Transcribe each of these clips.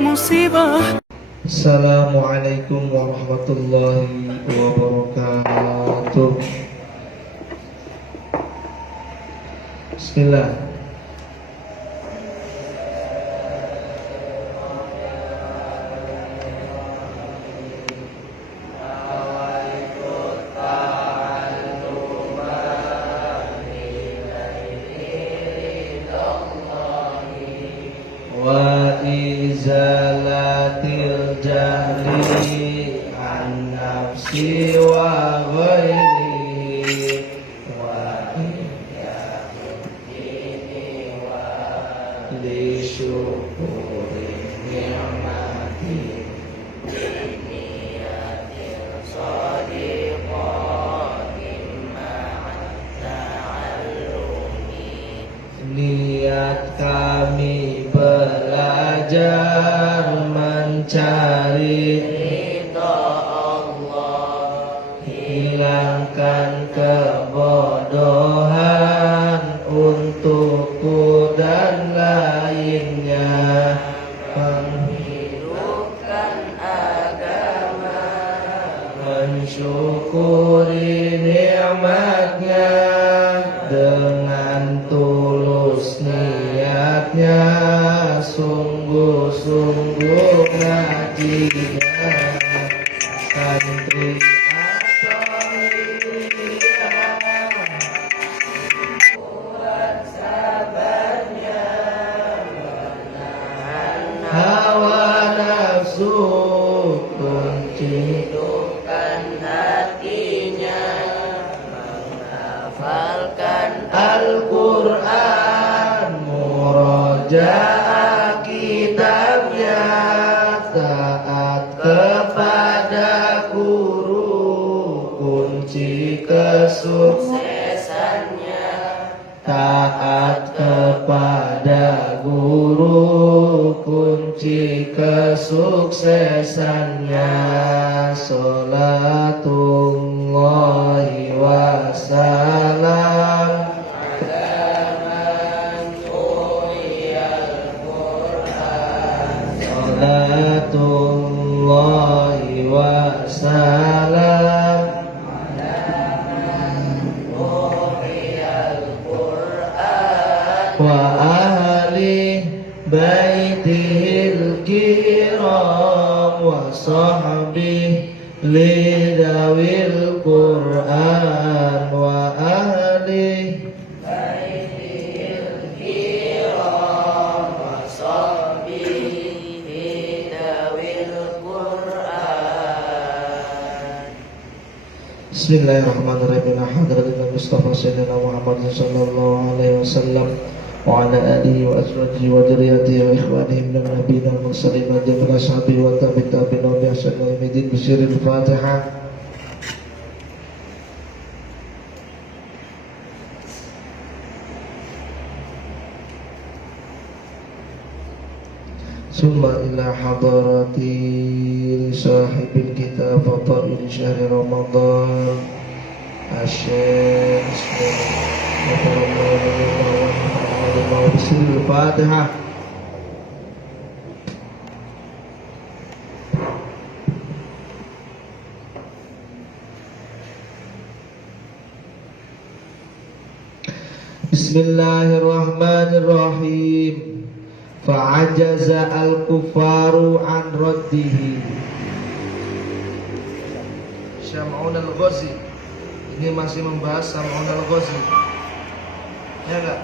musibah. Assalamualaikum warahmatullahi wabarakatuh. Bismillah. Wa izalatil jahli an nafsi wa ghairi wa iyakini wa li syukuri ni'mati niyatil sadiqatin ma'at ta'allumi. Niat kami belajar mencari ridha Allah, hilangkan kebodohan untukku dan lainnya, menghidupkan agama, mensyukuri nikmatnya dengan tulus niatnya, sungguh-sungguh ngajinya santri kuat sabarnya, menahan hawa nafsu, hidupkan hatinya, menghafalkan Al-Quran, murojaah kitabnya, taat kepada guru, kunci kesuksesannya. Taat kepada guru, kunci kesuksesannya. Sholatullahi wassalam Salatullahi wassalam wa ahli baitihil kiram wa sahbihi lidawil Qur'an wa ahli baitihil kiram wa sahbihi lidawil Qur'an. Bismillahirrahmanirrahim. Hadratin Mustafa Sayyidina Muhammad sallallahu alaihi wasallam wa ala alihi wa azwajihi wa dzurriyyatihi wa ikhwanihi minal nabiyyin wal mursalin wa jami'i ashabihi wa tabi'in wa bi'ihsan ila yaumil din. Bismillahil Fatihah. Summa ila hadarati sahibil kitab wa ta'il syahri Ramadan Asyik Bismillahil Fatihah. Bismillahirrahmanirrahim. Fa'ajaza al-kufaru an raddihi. Syam'un al-Ghazi. Ini masih membahas Syam'un al-Ghazi. Ya enggak?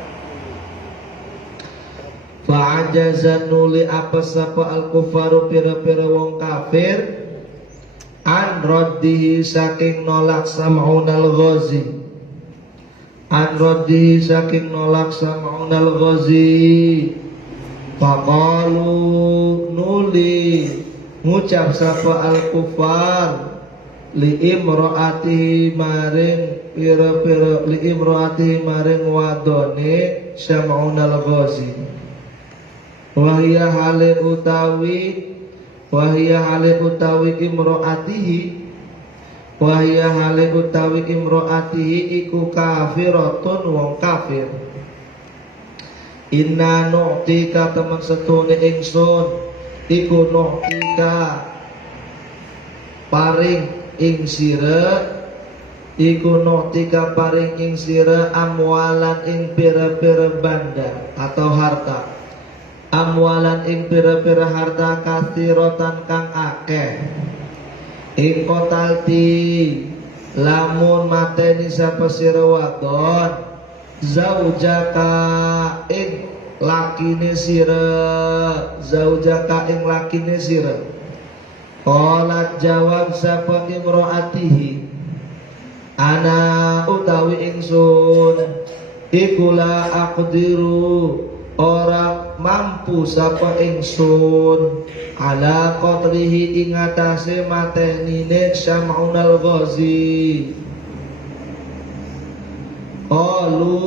Fa'ajaza nuli apa sapa al-kufaru pira-pira wong kafir an raddihi saking nolak Syam'un al-Ghazi. An raddihi saking nolak Syam'un al-Ghazi. Faqalu nuli ngucap sapa al-kufar li imraatihi maring pira-pira li imraatihi maring wadone Syam'un al-Ghazi. Wahia hale utawi imraatihi wahia hale utawi imraatihi iku kafiratun wong kafir. Inna nu'tika teman setune ingsun iku nu'tika paring ing sira iku nu'tika paring ing sira amwalan ing pira-pira banda atau harta amwalan ing pira-pira harta kathiratan kang akeh ing kotalti lamun mateni sapa sira wadon zaujaka ing lakine sira zaujaka ing lakine sira qalat jawab sapa imroatihi ana utawi ingsun ikula aqdiru ora mampu sapa ingsun ala qadrihi ing atase matenine Syam'unal Ghazi. Qalu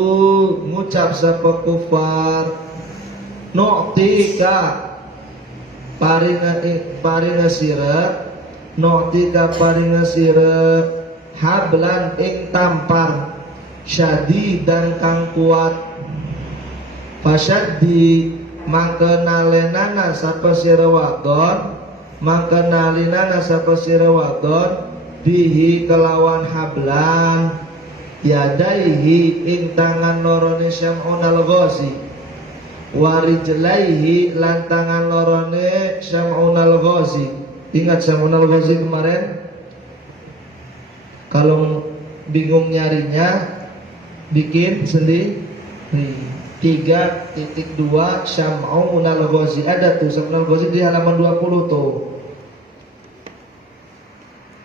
ngucap sapa kufar nu'tika paringa sira nu'tika paringa sira hablan ing tampar syadidan kang kuat fasyaddi mangka nalenana sapa sira wadon mangka nalinana sapa sira wadon bihi kelawan hablan yadaihi ing tangan lorone Syam'unal Ghazi warijlaihi lan tangan lorone Syam'unal Ghazi. Ingat Syam'unal Ghazi kemarin, kalau bingung nyarinya bikin sendiri 3.2 Syam'unal Ghazi. Ada tuh Syam'unal Ghazi di halaman 20 tuh,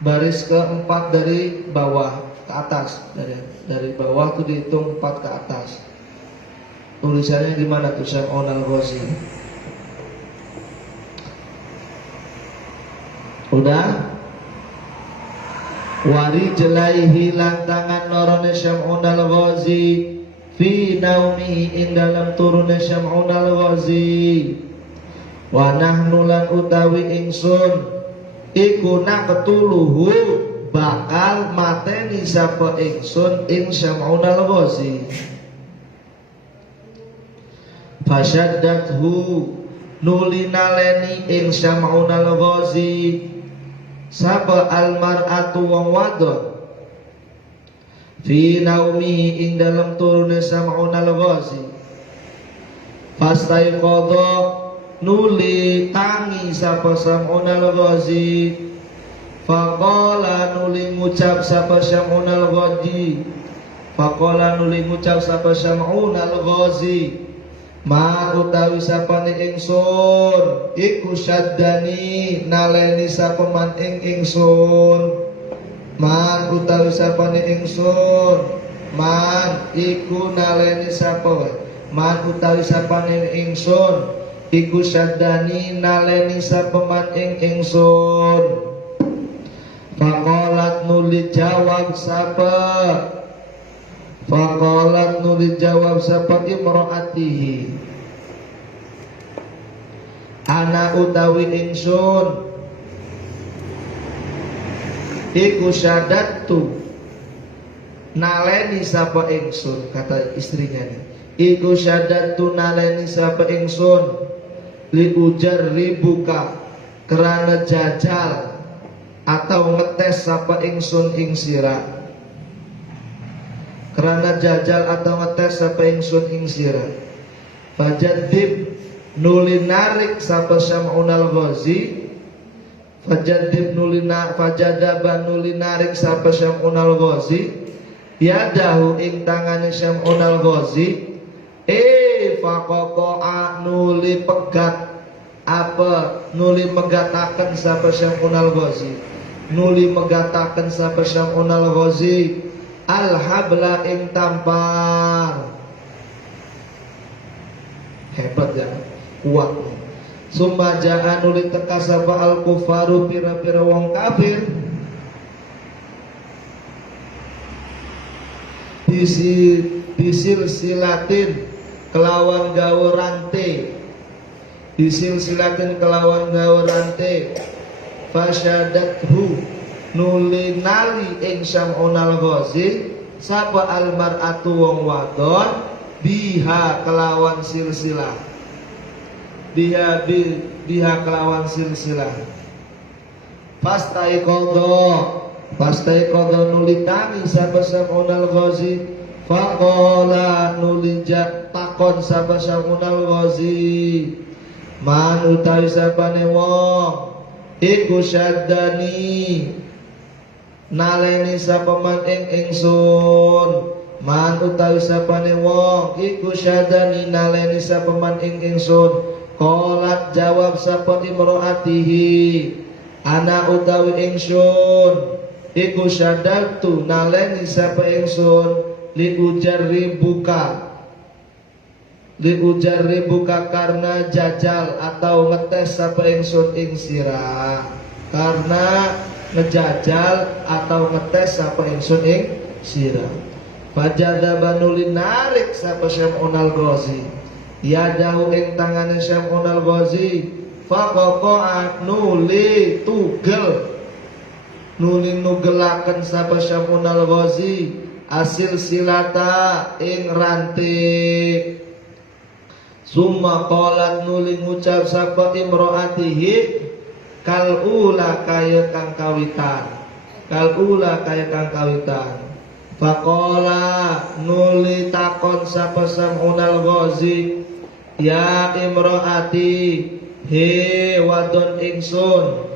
baris keempat dari bawah ke atas, dari bawah tuh dihitung 4 ke atas. Tulisannya di mana tuh Syam'unal Ghazi? Udah? Wari jelaihi lantangan norone Syam'unal Ghazi fi naumi ing dalam turune Syam'unal Ghazi wa nahnu lan utawi ingsun iku naqtuluhu bakal mateni sapa ingsun ing Syam'unal Ghazi. Fasyaddathu nulinaleni ing Syam'unal Ghazi sapa almar'atu wong wadon fi naumi ing dalam turune Syam'unal Ghazi. Fastaiqadha nuli tangi sapa Syam'unal Ghazi. Faqala nuli ngucap sapa Syam'unal Ghazi. Faqala nuli ngucap sapa Syam'unal Ghazi. Ma utawi sapane ingsun iku syaddani naleni sapa man ing ingsun. Man utawi sapane ingsun man iku naleni sapa man utawi sapane ingsun iku syaddani naleni sapa man ing ingsun. Faqalat nuli jawab sapa imro'atihi ana utawi ingsun iku syadattu naleni sapa ingsun, kata istrinya nih, iku syadattu naleni sapa ingsun li ujar ribuka kerana jajal atau ngetes sapa ingsun ing sira, kerana jajal atau ngetes sapa ingsun ing sira. Fajadib nuli narik sapa Syam'unal Ghazi. Fajadaba nuli narik sapa Syam'unal Ghazi yadahu ing tangane Syam'unal Ghazi. Faqaqa nuli pegat apa nuli megataken sapa Syam'unal Ghazi, nuli megataken sapa Syam'unal Ghazi al-habla ing tampar. Hebat ya, kuat. Summa ja'a nuli teka sapa al-kufaru pira-pira wong kafir bisil silatin kelawan gawe rantai, bisil silatin kelawan gawe rantai. Fasyadathu nuli nali ing Syam'unal Ghazi sapa almar'atu wong wadon biha kelawan silsilah. biha kelawan silsilah. Pastai kodo nulikani sapa Sam'unal Ghazi. Faqala nulijak takon sapa Sam'unal Ghazi, man utawi sapane wong iku syaddani naleni sapa man ing ingsun. Man utawi sapane wong iku syaddani naleni sapa man ing ingsun. Qalat jawab sapa imro'atihi, ana utawi ingsun iku syaddatu naleni sapa ingsun liujarri buka karena jajal atau ngetes sapa ingsun ing sira, karena ngejajal atau ngetes sapa ingsun ing sira. Fajada banulin narik sapa Sam'unal Ghazi, yadahu ing tangane Sam'unal Ghazi, faqa'a nuli nugelaken sapa Sam'unal Ghazi asil silata ing ranting. Summa qalat nuli ngucap sapa imro'atihi, kalula kaya kang kawitan. Faqala nuli takon sapa Sam'unal Ghazi, ya imro'ati, he wadon ingsun,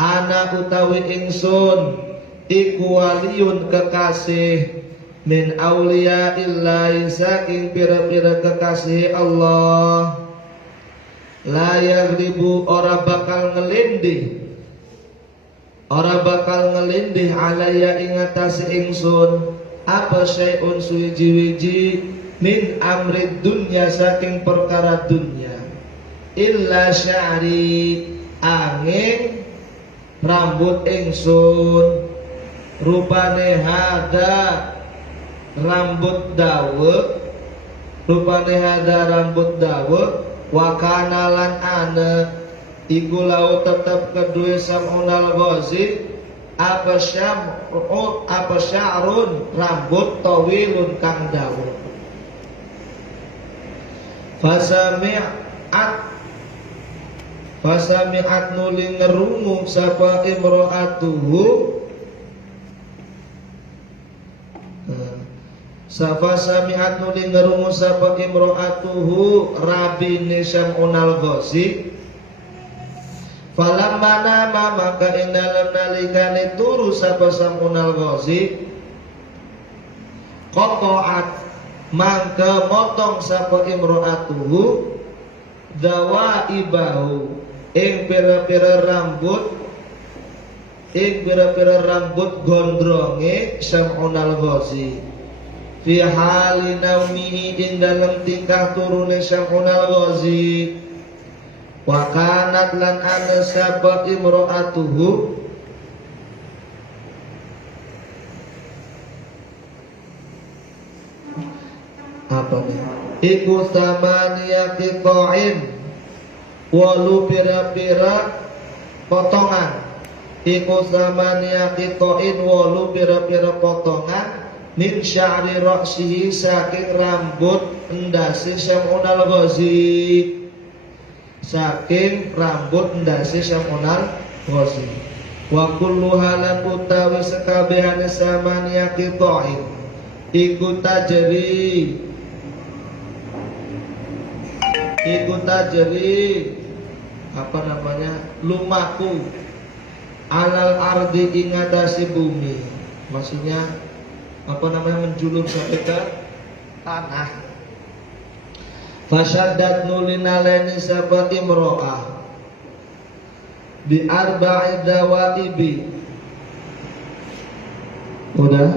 ana utawi ingsun iku waliyun kekasih min auliya illahi saking pira-pira kekasih Allah. La yaghribu ora bakal ngelindih alaya ing atase ingsun apa syai'un suwiji-wiji min amri dunya saking perkara dunya, illa sya'ri angin rambut ingsun, rupane hada rambut dawe wakana lan ana iku lau tetep kedue Sam'unal Ghazi apa sya'run rambut tawilun kang dawe. Fasami'at nuli ngerungu sapa imro'atuhu, Sami'at nuli ngerungu sapa imro'atuhu rabine Sam'unal Ghazi. Falamma nama maka ing dalem nalikane turu sapa Sam'unal Ghazi, qata'at mangka motong sapa imro'atuhu dawaibahu ing pira-pira rambut gondronge Sam'unal Ghazi. Fi hali naumihi ing dalem tingkah turune Sam'unal Ghazi. Wa kanat lan ana sapa imro'atuhu apa nih? Iku samaniyati qa'in, walu pira-pira potongan. Iku samaniyati qa'in, walu pira-pira potongan min sya'ri ra'sihi saking rambut endasi Sam'unal Ghazi. Saking rambut endasi Sam'unal Ghazi. Wa kullu halan utawi sekabehane samaniyati qa'in iku tajri apa namanya lumaku alal ardi ingatasi bumi, maksudnya apa namanya menjulur sampai ke tanah. Fasyaddat nulinaleni sabat imro'ah bi arba'i dawaibi, udah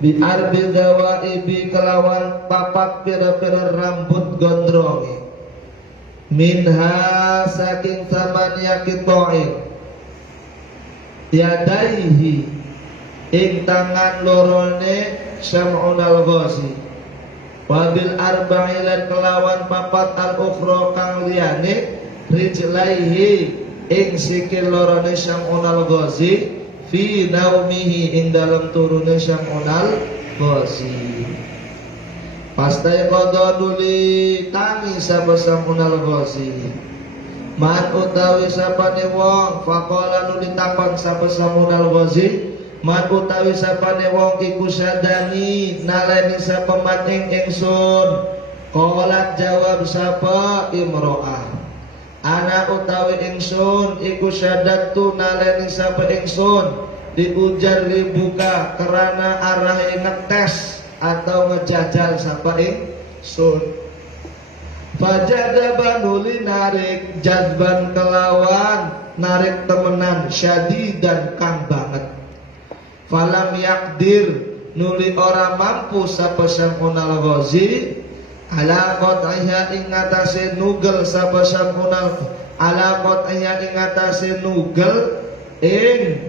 bi arbi dawaibi kelawan papat pira-pira rambut gondronge, minha saking samaniyati qa'in, yadaihi ing tangan lorone Sam'unal Ghazi, wabil arba'i lan kelawan papat al-ukhra kang liyane rijlaihi ing sikil lorone Sam'unal Ghazi fi naumihi ing dalam turune Sam'unal Ghazi. Pastai kodo nuli tangi sapa Sam'unal Ghazi. Man utawi sapane wong faqala nuli takon sapa Sam'unal Ghazi. Man utawi sapane wong iku sadani naleni sapa man ingsun. Qalat jawab sapa imro'ah. Ana utawi ingsun iku syadatu naleni sapa ingsun. Diujar ribuka karena arahe ngetes atau ngejajal sapa ingsun. Fajadaba nuli narik jadban kelawan narik temenan syadidan kang banget. Falam yakdir nuli ora mampu sapa Sam'unal Ghazi ala qat'iha ing atase nugel sapa Sam'unal ala qat'iha ing atase nugel ing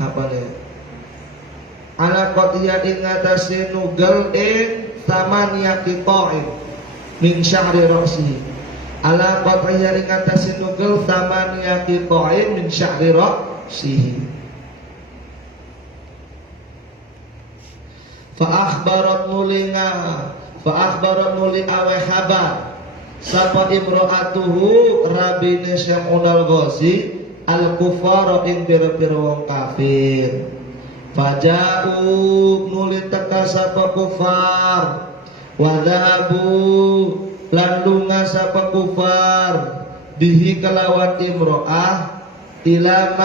apa nih? Ala qat'iha ing atase nugel ing tamaniyati ta'in min sya'ri ra'si. Ala qat'iha ing atase nugel tamaniyati ta'in min sya'ri ra'sihi. Fa akhbarat nuli awe khabar sapa imro'atuhu rabine Sam'unal Ghazi al-kufara ing pira-pira wong kafir. Faja'u nuli teka sapa kufar wa dhahabu lan lunga sapa kufar bihi kelawan imro'ah ila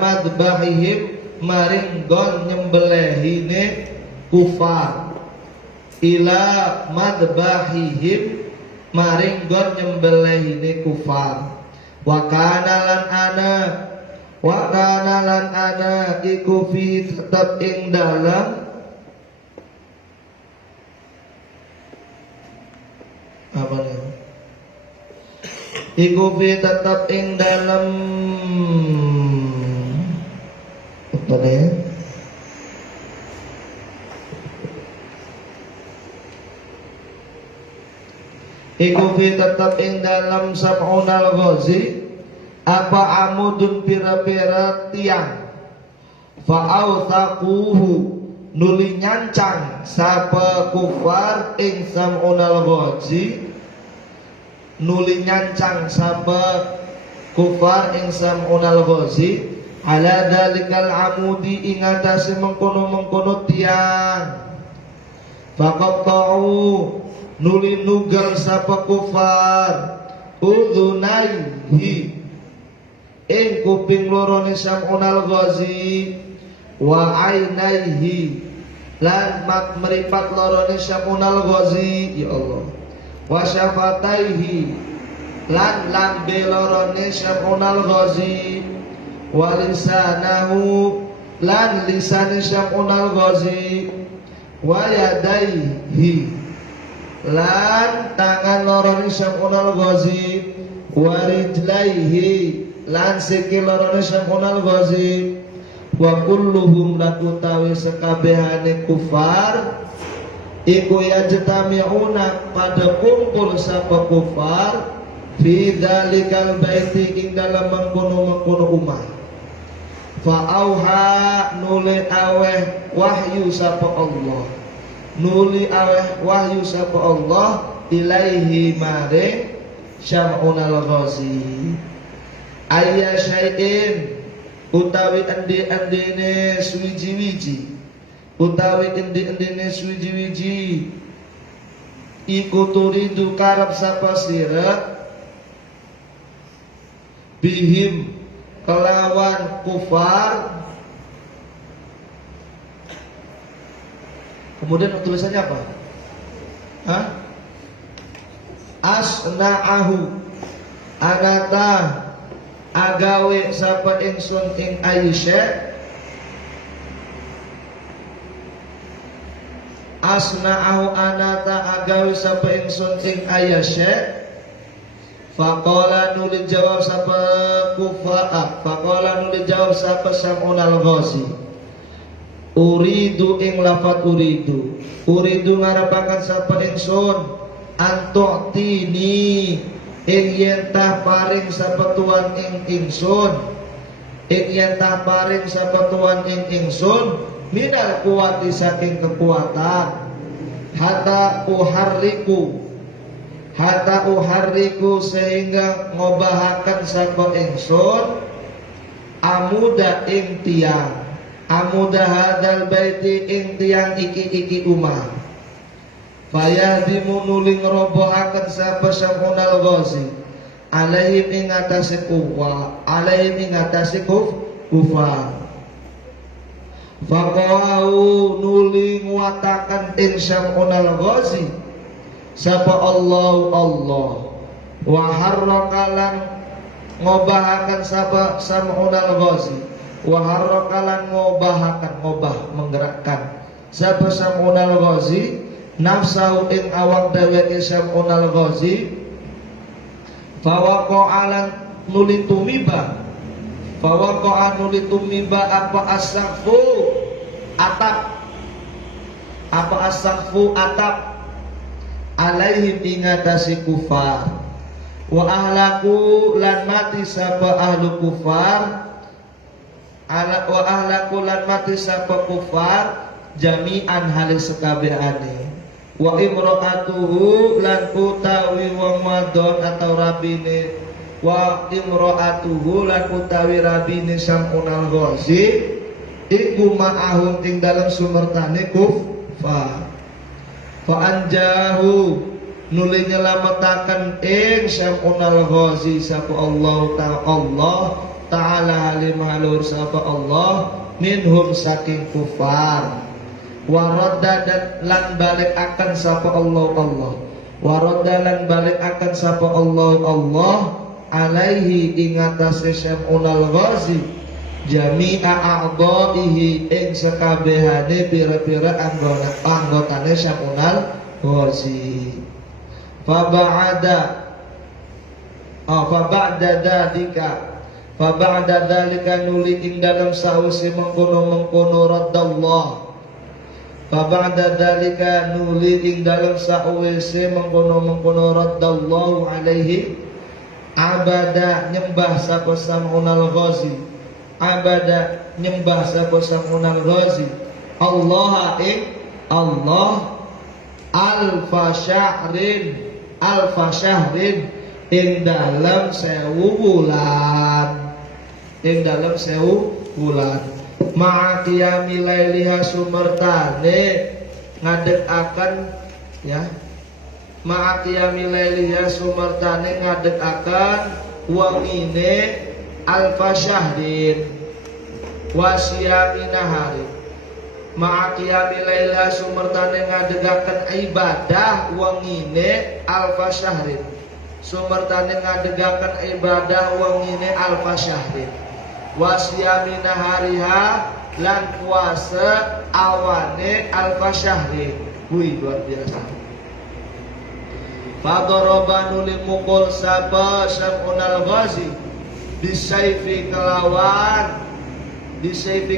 madbahihim maring gon nyembelihine kufar. Ila madbahihim maring gon nyembelihine kufar. Wa kana lan ana iku fi tetep ing dalam apa nih? Iku fi tetep ing dalam apa nih? Iku fi tetep ing dalam Sam'unal Ghazi apa amudun pira-pira tiang fa'authaquhu nuli nyancang sapa kufar ing Sam'unal Ghazi nuli nyancang sapa kufar ing Sam'unal Ghazi ala dalikal amudi ing atase mengkono-mengkono tiang faqatta'u nuli nugal sapa kufar udhunaihi ing kuping lorone Sam'unal Ghazi wa ainaihi lan meripat lorone Sam'unal Ghazi ya Allah wa syafataihi lan lambe lorone Sam'unal Ghazi wa lisanahu lan lisane Sam'unal Ghazi wa yadaihi lan tangan lorone Sam'unal Ghazi wa rijlaihi lan sikil lorone Sam'unal Ghazi wa kulluhum lan utawi sekabehane kufar iku yajtami'una pada kumpul sapa kufar fi dzalikal baiti ing dalam mengkono-mengkono umah. Fa auha nuli aweh wahyu sapa Allah nuli aweh wahyu sapa Allah ilaihi mare Sam'unal Ghazi ayya syai'in utawi endi-endine suwiji-wiji utawi endi-endine suwiji-wiji iku turidu karep sapa sira bihim kelawan kufar. Kemudian tulisannya apa? Hah? Asna'ahu anata agawe sapa ingsun ing Aisyah. Asna'ahu anata agawe sapa ingsun ing Aisyah. Faqala nuli jawab sapa kufar. Faqala nuli jawab sapa Sam'unal Ghazi. Uridu ing lafat uridu. Uridu ngarepaken sapa ingsun antu'tini ing yen tah paring sapa tuan ing ingsun ing yen ta paring sapa tuan ing ingsun minal kuwati saking kekuatan hatta uharriku sehingga ngobahaken sapa ingsun amuda ing tiang amuda hadal baiti ing tiang iki umah fayahdimu nuling robohaken sapa Syam'unal Ghazi alaihim ing atase kufar faqahu nuling watakan ing Syam'unal Ghazi sapa Allah wa harrakalan ngobahakan sapa Syam'unal Ghazi wa harrakalan ngobah menggerakkan sapa Syam'unal Ghazi nafsahu ing awak dheweke Syam'unal Ghazi fawaqa'alan nulitumiba apa asaqfu atap alaihim ingatasi kufar wa ahlaku lan mati sapa ahlu kufar wa ahlaku lan mati sapa kufar jami'an halis sekabehane wa imra'atuhu lan utawi wong wadon atau rabine wa imra'atuhu lan utawi rabine Syam'unal Ghazi iku ma'ahum ing dalam sumertane kufar fa anjahu nuli nyelametaken ing Syam'unal Ghazi sapa Allah Ta'ala halimah sapa Allah minhum saking kufar waradda dan lan balik akan sapa Allah waradda lan balik akan sapa Allah alaihi ingatase Syam'unal Ghazi jami'a a'dha'ihi ing sekabehane pira-pira anggotane Syam'unal Ghazi fa ba'da dalika nuli ing dalam sausi mengkono raddallah Faba'da dalika nuli ing dalam sa'wese mengkono raddallahu alaihi abada nyembah sapa Syam'unal Ghazi Allah ing Allah alfa syahrin ing dalam 1000 bulan ma'aqiyami lailiha sumertane ngadekaken ya ma'aqiyami lailiha sumertane ngadekaken wangine alfa syahrin wasiyami nahari ma'aqiyami lailiha sumertane ngadekaken ibadah wangine alfa syahrin sumertane ngadekaken ibadah wangine alfa syahrin wasyami nahariha lan puasa awane alfa syahri wih luar biasa fadoroba nuli mukul sapa Syam'unal Ghazi disayfi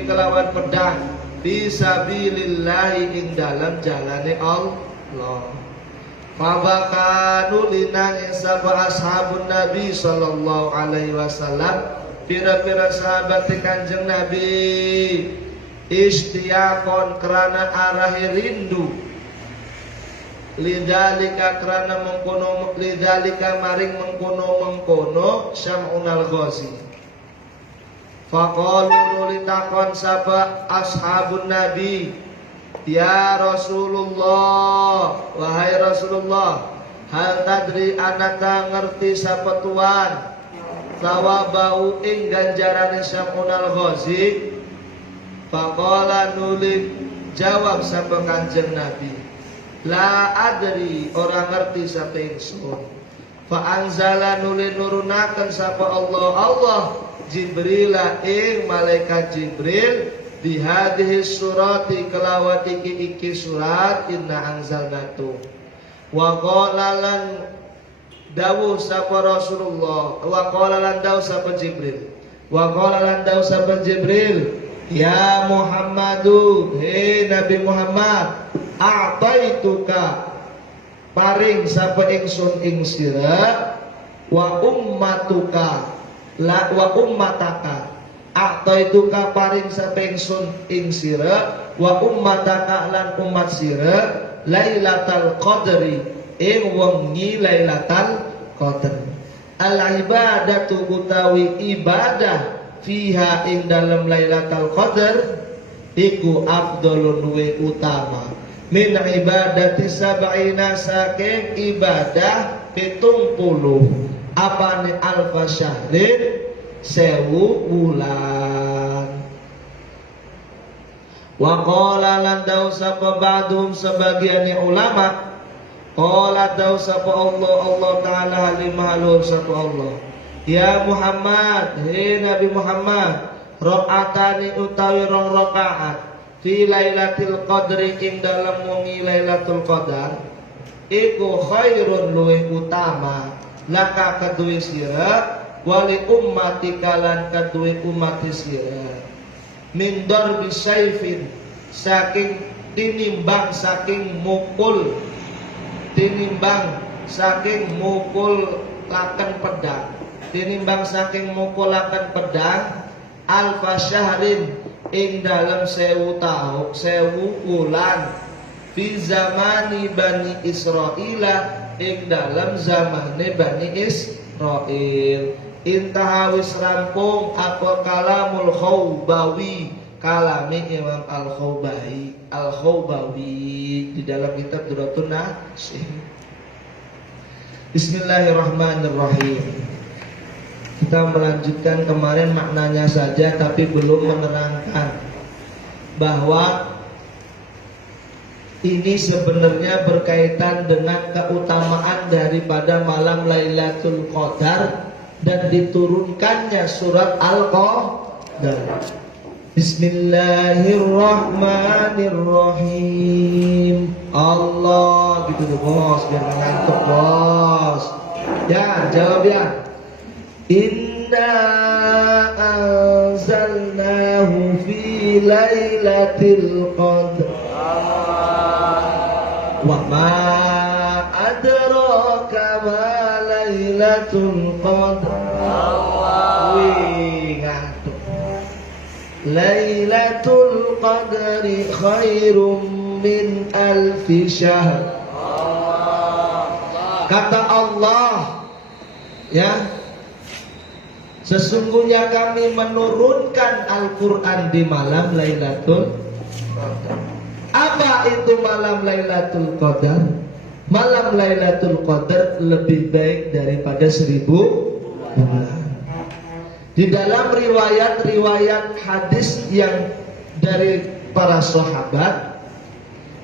kelawan pedang fisabilillahi ing dalam jalane Allah fabaka nuli nangis sapa ashabun Nabi sallallahu alaihi wasallam pira-pira sahabat Kanjeng Nabi istiyaqon kerana arahi rindu lidalika kerana mengkono lidalika maring mengkono Syam'unal Ghazi faqalu nulitakon sapa ashabun Nabi ya Rasulullah wahai Rasulullah hal tadri anata ngerti sapa tuan sawabau ing ganjarane Syam'unal Ghazi faqala nuli jawab sapa Kanjeng Nabi la adri orang ngerti sapa ingsun fa anzala nuli nurunaken sapa Allah Jibril ing malaikat Jibril di hadhihi surati kelawan iki surat inna anzalnatu wa qala lan dawuh sapa Rasulullah wa qala lan dawuh sapa Jibril ya Muhammadu he Nabi Muhammad a'taituka paring sapa ingsun ing sira wa ummataka itu kaparing sapengsun ing sira wa ummataka lan umat sira Lailatul Qadri ing wengi Lailatul Qadar. Al ibadatu utawi ibadah fiha ing dalam Lailatul Qadar iku afdhalun luwih utama min ibadati sab'ina saking ibadah 70 apane alfa syahrin 1000 bulan. Wa qala lan daw sapa ba'dhum sebagian ulama qala daw sapa Allah taala halimah sapa Allah ya Muhammad he Nabi Muhammad rakaatani utawi rong rakaat fi Lailatul Qadri ing dalam wengi Lailatul Qadar iku khairun luwih utama laka kaduwe sira wali ummatika lan kaduwe umat sira min darbi saifin saking tinimbang saking mukul laken pedang tinimbang saking mukulaken pedang alfa syahrin ing dalam 1000 tahun 1000 bulan fi zamani Bani Israila ing dalam zamane Bani Israil. Intahawis rampung apa kalamul Khawbawi kalami Imam Al-Khawbawi di dalam kitab Duratun Nasih. Bismillahirrahmanirrahim. Kita melanjutkan kemarin maknanya saja tapi belum menerangkan bahwa ini sebenarnya berkaitan dengan keutamaan daripada malam Lailatul Qadar dan diturunkannya surat Al-Qadar. Bismillahirrahmanirrahim. Allah gitu tuh bos, biar ngantuk bos. Ya, jawab ya. Inna anzalnahu fi lailatul qadr. Wa ma adraka ma lailatul qadr. Wih, ngantuk. Lailatul qadri khairum min alfi syahr. Kata Allah, ya, sesungguhnya kami menurunkan Al-Quran di malam Lailatul Qadar. Apa itu malam Lailatul Qadar? Malam Lailatul Qadar lebih baik daripada 1000 bulan. Di dalam riwayat-riwayat hadis yang dari para sahabat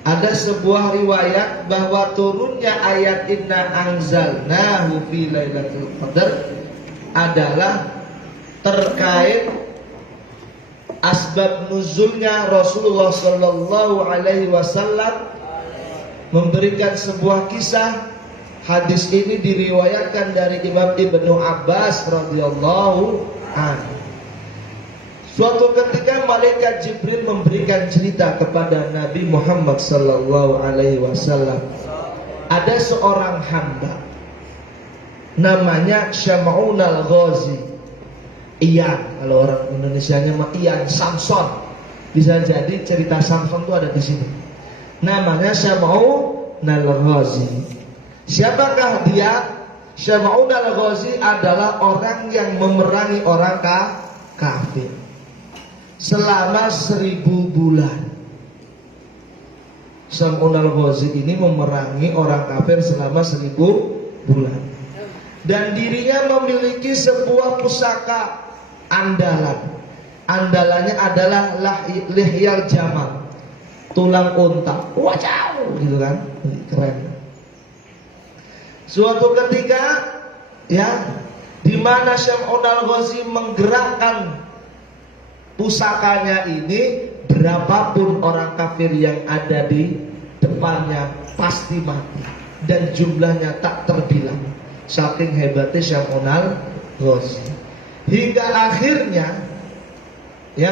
ada sebuah riwayat bahwa turunnya ayat inna anzalnahu fi lailatul qadar adalah terkait asbab nuzulnya Rasulullah sallallahu alaihi wasallam memberikan sebuah kisah. Hadis ini diriwayatkan dari Imam Ibnu Abbas radhiyallahu anhu. Suatu ketika malaikat Jibril memberikan cerita kepada Nabi Muhammad sallallahu alaihi wasallam. Ada seorang hamba namanya Syam'un al-Ghazi. Ian, kalau orang Indonesianya mah Ian Samson. Bisa jadi cerita Samson itu ada di sini. Namanya Syam'un al-Ghazi. Siapakah dia? Syam'un al-Ghazi adalah orang yang memerangi orang kafir selama 1000 bulan. Syam'un al-Ghazi ini memerangi orang kafir selama 1000 bulan. Dan dirinya memiliki sebuah pusaka andalan. Andalannya adalah lihyal jamal, tulang unta. Wajau, gitu kan? Keren. Suatu ketika, ya, di mana Syam'un al-Ghazi menggerakkan pusakanya ini, berapapun orang kafir yang ada di depannya pasti mati dan jumlahnya tak terbilang. Saking hebatnya Syam'un al-Ghazi. Hingga akhirnya, ya,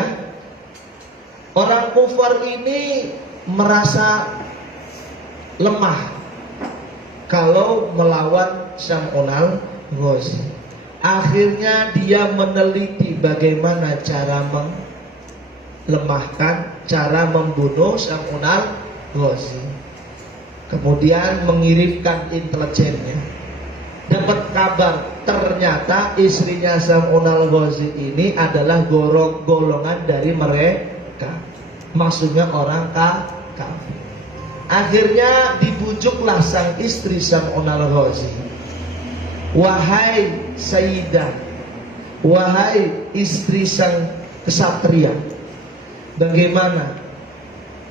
orang kufar ini merasa lemah kalau melawan Syam'un al-Ghazi. Akhirnya dia meneliti bagaimana cara melemahkan, cara membunuh Syamunal Ghazi. Kemudian mengirimkan intelijennya. Dapat kabar ternyata istrinya Syamunal Ghazi ini adalah golongan dari mereka. Maksudnya orang kafir. Akhirnya dibujuklah sang istri Syamunal Ghazi. Wahai Sayyidah, wahai istri sang kesatria, bagaimana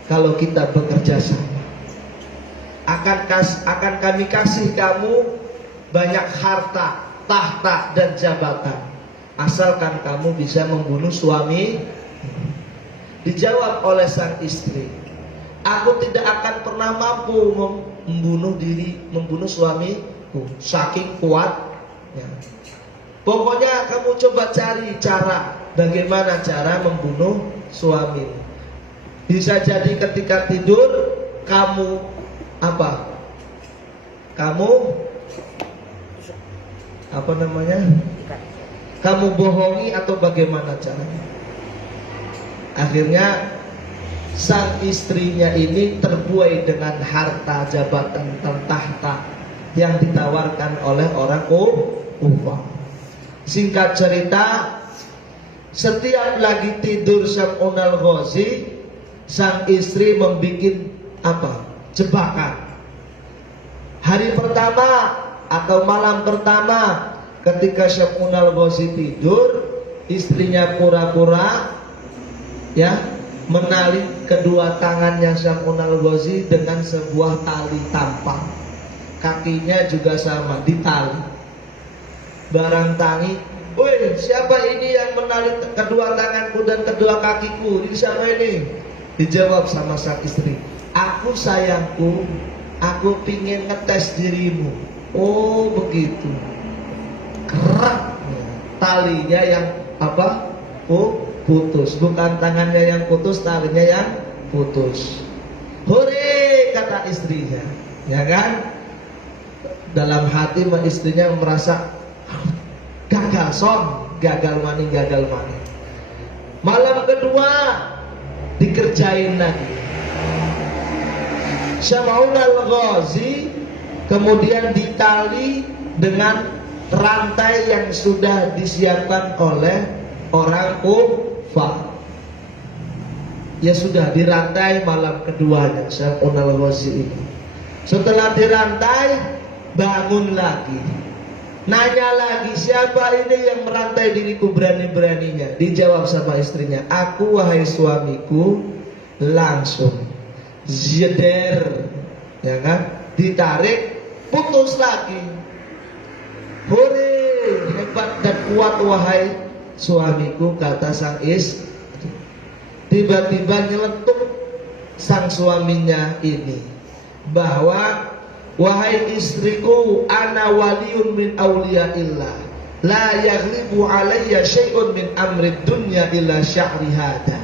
kalau kita bekerja sama? Akan kami kasih kamu banyak harta, tahta dan jabatan, asalkan kamu bisa membunuh suami. Dijawab oleh sang istri, aku tidak akan pernah mampu membunuh suamiku, saking kuatnya. Pokoknya kamu coba cari cara bagaimana cara membunuh suami. Bisa jadi ketika tidur kamu apa? Kamu bohongi atau bagaimana caranya? Akhirnya sang istrinya ini terbuai dengan harta, jabatan, dan tahta yang ditawarkan oleh orang kufar. Singkat cerita, setiap lagi tidur Syamunal Ghazi, sang istri membuat jebakan. Hari pertama atau malam pertama ketika Syamunal Ghazi tidur, istrinya pura-pura menali kedua tangannya Syamunal Ghazi dengan sebuah tali tampang. Kakinya juga sama, ditali. Barang tangi, "Woi, siapa ini yang menali kedua tanganku dan kedua kakiku? Ini siapa ini?" Dijawab sama sang istri, "Aku sayangku, aku pingin ngetes dirimu." Oh begitu. Kerak. Talinya yang putus. Bukan tangannya yang putus, talinya yang putus. Hore, kata istrinya. Ya kan? Dalam hati istrinya merasa gagal mani. Malam kedua dikerjain lagi. Syamunal Ghazi kemudian ditali dengan rantai yang sudah disiapkan oleh orang kufar. Ya sudah dirantai malam keduanya Syamunal Ghazi ini. Setelah dirantai, bangun lagi. Nanya lagi, siapa ini yang merantai diriku berani-beraninya? Dijawab sama istrinya, aku wahai suamiku. Langsung jeder, ya kan? Ditarik, putus lagi. Hore, hebat dan kuat wahai suamiku, kata sang istri. Tiba-tiba nyeletuk sang suaminya ini bahwa, wahai istriku, ana waliyun min awliyaillah, la yaghlibu alayya syai'un min amrid dunya illa sya'ri hada.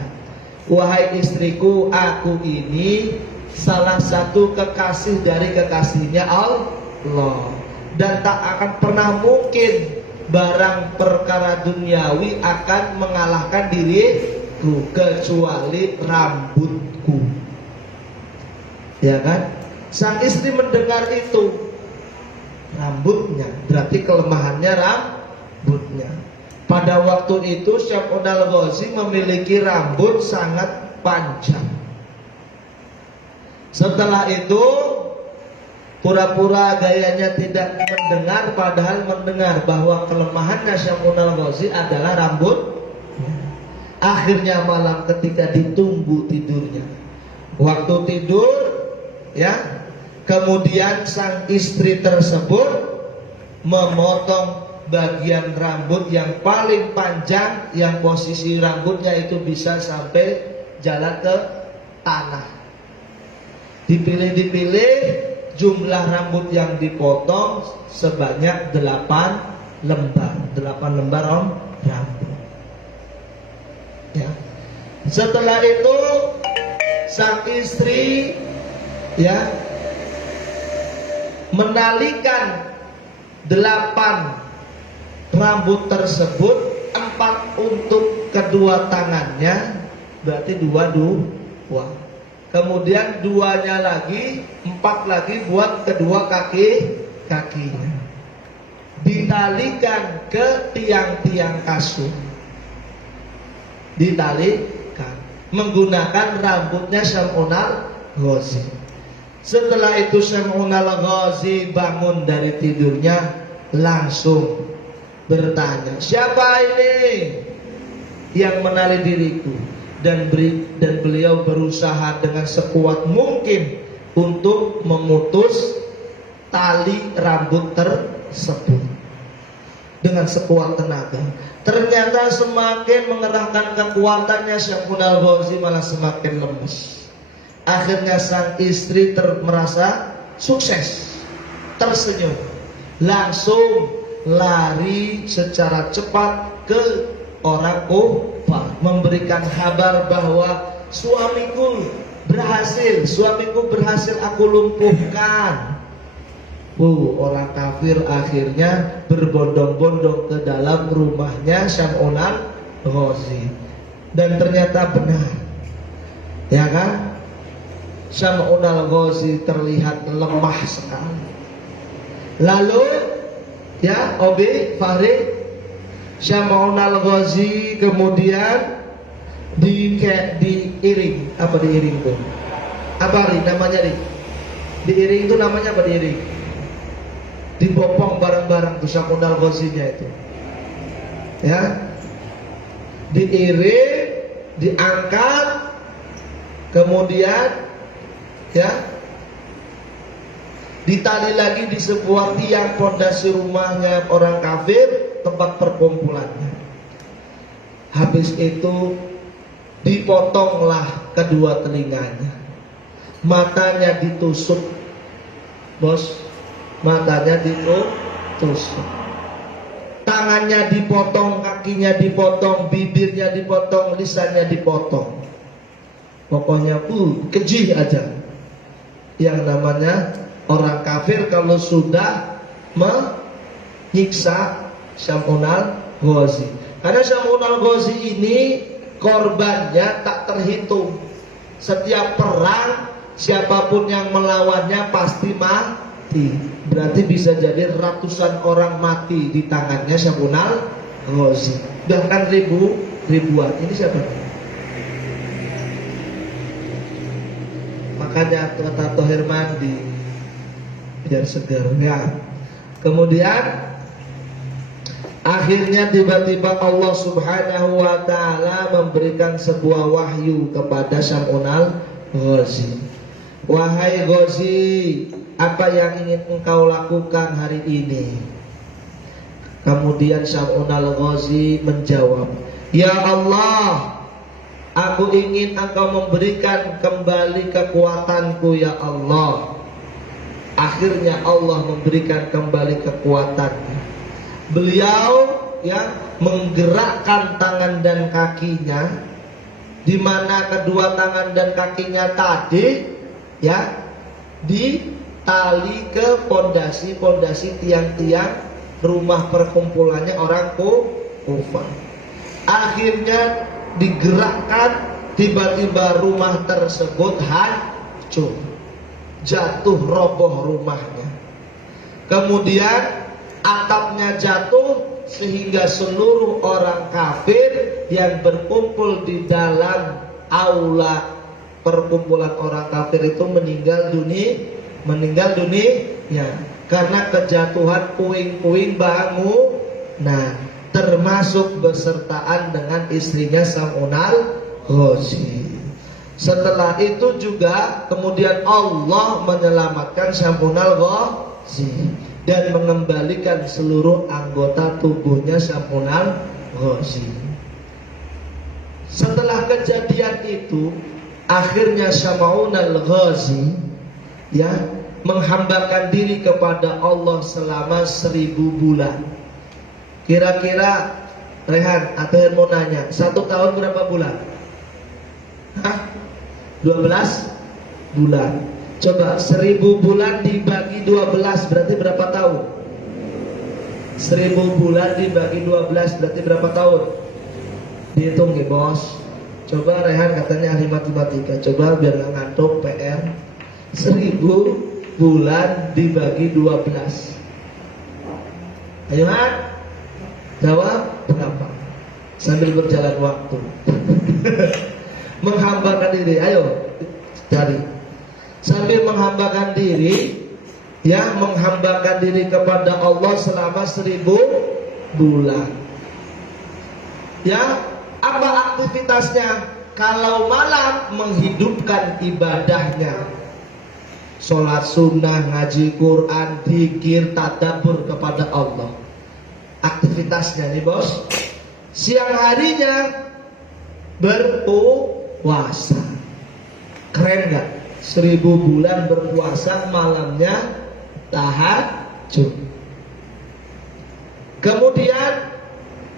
Wahai istriku, aku ini salah satu kekasih dari kekasihnya Allah, dan tak akan pernah mungkin barang perkara duniawi akan mengalahkan diriku kecuali rambutku. Ya kan? Sang istri mendengar itu, rambutnya, berarti kelemahannya rambutnya. Pada waktu itu Syamunal Ghazi memiliki rambut sangat panjang. Setelah itu pura-pura gayanya tidak mendengar, padahal mendengar bahwa kelemahannya Syamunal Ghazi adalah rambut. Akhirnya malam ketika ditunggu tidurnya, waktu tidur, ya, kemudian sang istri tersebut memotong bagian rambut yang paling panjang, yang posisi rambutnya itu bisa sampai jalan ke tanah. Dipilih jumlah rambut yang dipotong sebanyak 8 lembar. 8 lembar rambut. Ya. Setelah itu sang istri, ya, menalikan 8 rambut tersebut 4 untuk kedua tangannya, berarti 2. Kemudian 2-nya lagi, 4 lagi buat kedua kakinya. Ditalikan ke tiang-tiang kasur. Ditalikan menggunakan rambutnya Syam'unal Ghazi. Setelah itu Syam'unal Ghazi bangun dari tidurnya, langsung bertanya, siapa ini yang menali diriku? Dan beliau berusaha dengan sekuat mungkin untuk memutus tali rambut tersebut dengan sekuat tenaga. Ternyata semakin mengerahkan kekuatannya, Syam'unal Ghazi malah semakin lemes. Akhirnya sang istri merasa sukses, tersenyum, langsung lari secara cepat ke orang Kufah, memberikan kabar bahwa suamiku berhasil aku lumpuhkan. Orang kafir akhirnya berbondong-bondong ke dalam rumahnya Syam'unal Ghazi, dan ternyata benar, ya kan? Syam'unal Ghazi terlihat lemah sekali. Lalu ya, Obi Farid, Syam'unal Ghazi kemudian diiring. Apa diiring tuh? Apa namanya nih? Diiring itu namanya apa diiring? Dibopong barang-barang tuh Syam'unal Ghazi-nya itu. Ya. Diiring, diangkat, kemudian ya ditali lagi di sebuah tiang pondasi rumahnya orang kafir, tempat perkumpulannya. Habis itu dipotonglah kedua telinganya, matanya ditusuk, bos, matanya ditusuk, tangannya dipotong, kakinya dipotong, bibirnya dipotong, lisannya dipotong. Pokoknya keji aja. Yang namanya orang kafir kalau sudah menyiksa Syam'unal Ghazi. Karena Syam'unal Ghazi ini korbannya tak terhitung. Setiap perang siapapun yang melawannya pasti mati. Berarti bisa jadi ratusan orang mati di tangannya Syam'unal Ghazi. Bahkan ribuan. Ini siapa? Makanya kata Thohir mandi biar segar ya. Kemudian akhirnya tiba-tiba Allah Subhanahu wa ta'ala memberikan sebuah wahyu kepada Syam'unal Ghazi. Wahai Ghazi, apa yang ingin engkau lakukan hari ini? Kemudian Syam'unal Ghazi menjawab, ya Allah, aku ingin engkau memberikan kembali kekuatanku ya Allah. Akhirnya Allah memberikan kembali kekuatannya. Beliau ya menggerakkan tangan dan kakinya, di mana kedua tangan dan kakinya tadi ya ditali ke pondasi tiang-tiang rumah perkumpulannya orang Kufah. Akhirnya digerakkan, tiba-tiba rumah tersebut hancur, jatuh roboh rumahnya. Kemudian atapnya jatuh sehingga seluruh orang kafir yang berkumpul di dalam aula perkumpulan orang kafir itu meninggal dunia karena kejatuhan puing-puing bangunan, termasuk besertaan dengan istrinya Syam'unal Ghazi. Setelah itu juga kemudian Allah menyelamatkan Syam'unal Ghazi dan mengembalikan seluruh anggota tubuhnya Syam'unal Ghazi. Setelah kejadian itu, akhirnya Syam'unal Ghazi ya menghambakan diri kepada Allah selama 1000 bulan. Kira-kira Rehan atau mau nanya, 1 tahun berapa bulan? 12 bulan. Coba 1000 bulan dibagi 12 berarti berapa tahun? 1000 bulan dibagi 12 berarti berapa tahun? Dihitung ya bos. Coba Rehan katanya ahli matematika. Coba biar gak ngantuk PR. 1000 bulan dibagi 12. Ayo Han, jawab berapa? Sambil berjalan waktu. Menghambakan diri, ayo cari. Sambil menghambakan diri, ya, menghambakan diri kepada Allah selama 1000 bulan. Ya, apa aktivitasnya? Kalau malam menghidupkan ibadahnya, sholat sunnah, ngaji Quran, dzikir, tadabbur kepada Allah. Aktivitasnya nih bos. Siang harinya berpuasa. Keren gak? 1000 bulan berpuasa, malamnya tahajud. Kemudian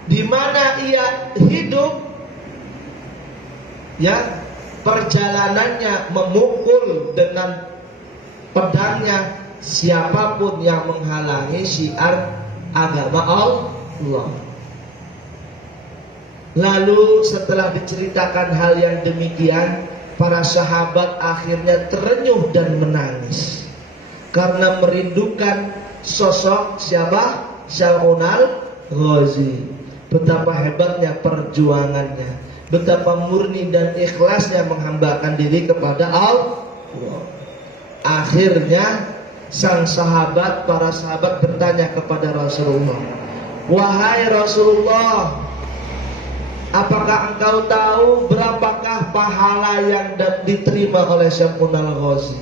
di mana ia hidup, ya, perjalanannya memukul dengan pedangnya siapapun yang menghalangi syiar agama Allah. Lalu setelah diceritakan hal yang demikian, para sahabat akhirnya terenyuh dan menangis karena merindukan sosok siapa? Syar'unal Ghazi. Betapa hebatnya perjuangannya, betapa murni dan ikhlasnya menghambakan diri kepada Allah. Akhirnya para sahabat bertanya kepada Rasulullah, "Wahai Rasulullah, apakah engkau tahu berapakah pahala yang diterima oleh Syar'unal Ghazi?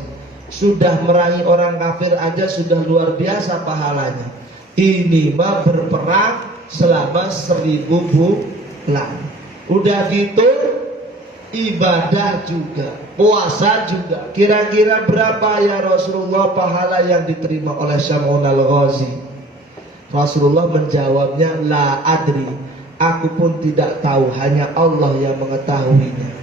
Sudah merangi orang kafir aja sudah luar biasa pahalanya. Ini mah berperang selama 1000 bulan. Udah gitu ibadah juga, puasa juga. Kira-kira berapa ya Rasulullah pahala yang diterima oleh Syar'unal Ghazi?" Rasulullah menjawabnya, "La adri, aku pun tidak tahu, hanya Allah yang mengetahuinya."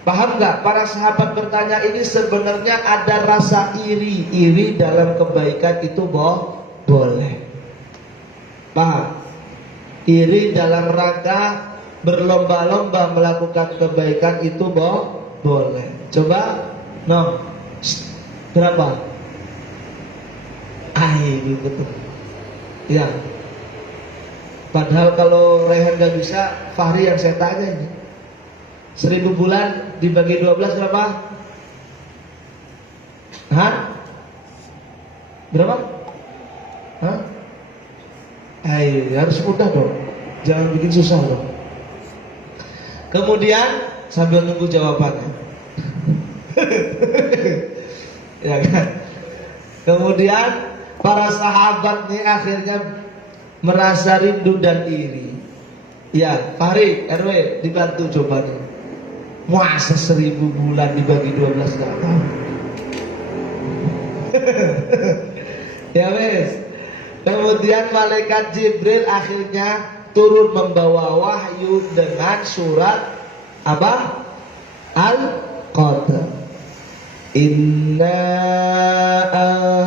Paham gak? Para sahabat bertanya ini sebenarnya ada rasa iri dalam kebaikan itu boleh. Paham? Iri dalam rangka berlomba-lomba melakukan kebaikan itu boleh. Coba, no, berapa? Betul. Ya. Padahal kalau Rehan gak bisa, Fahri yang saya tanya ini. 1000 bulan dibagi 12 berapa? Hah? Berapa? Hah? Harus mudah dong. Jangan bikin susah dong. Kemudian sambil nunggu jawabannya. Ya kan? Kemudian para sahabat nih akhirnya merasa rindu dan iri. Ya, Fahri, RW dibantu coba nih. Masa 1000 bulan dibagi 12 gak tahu. Ya wes. Kemudian malaikat Jibril akhirnya turun membawa wahyu dengan surat apa? Al-Qadr. Inna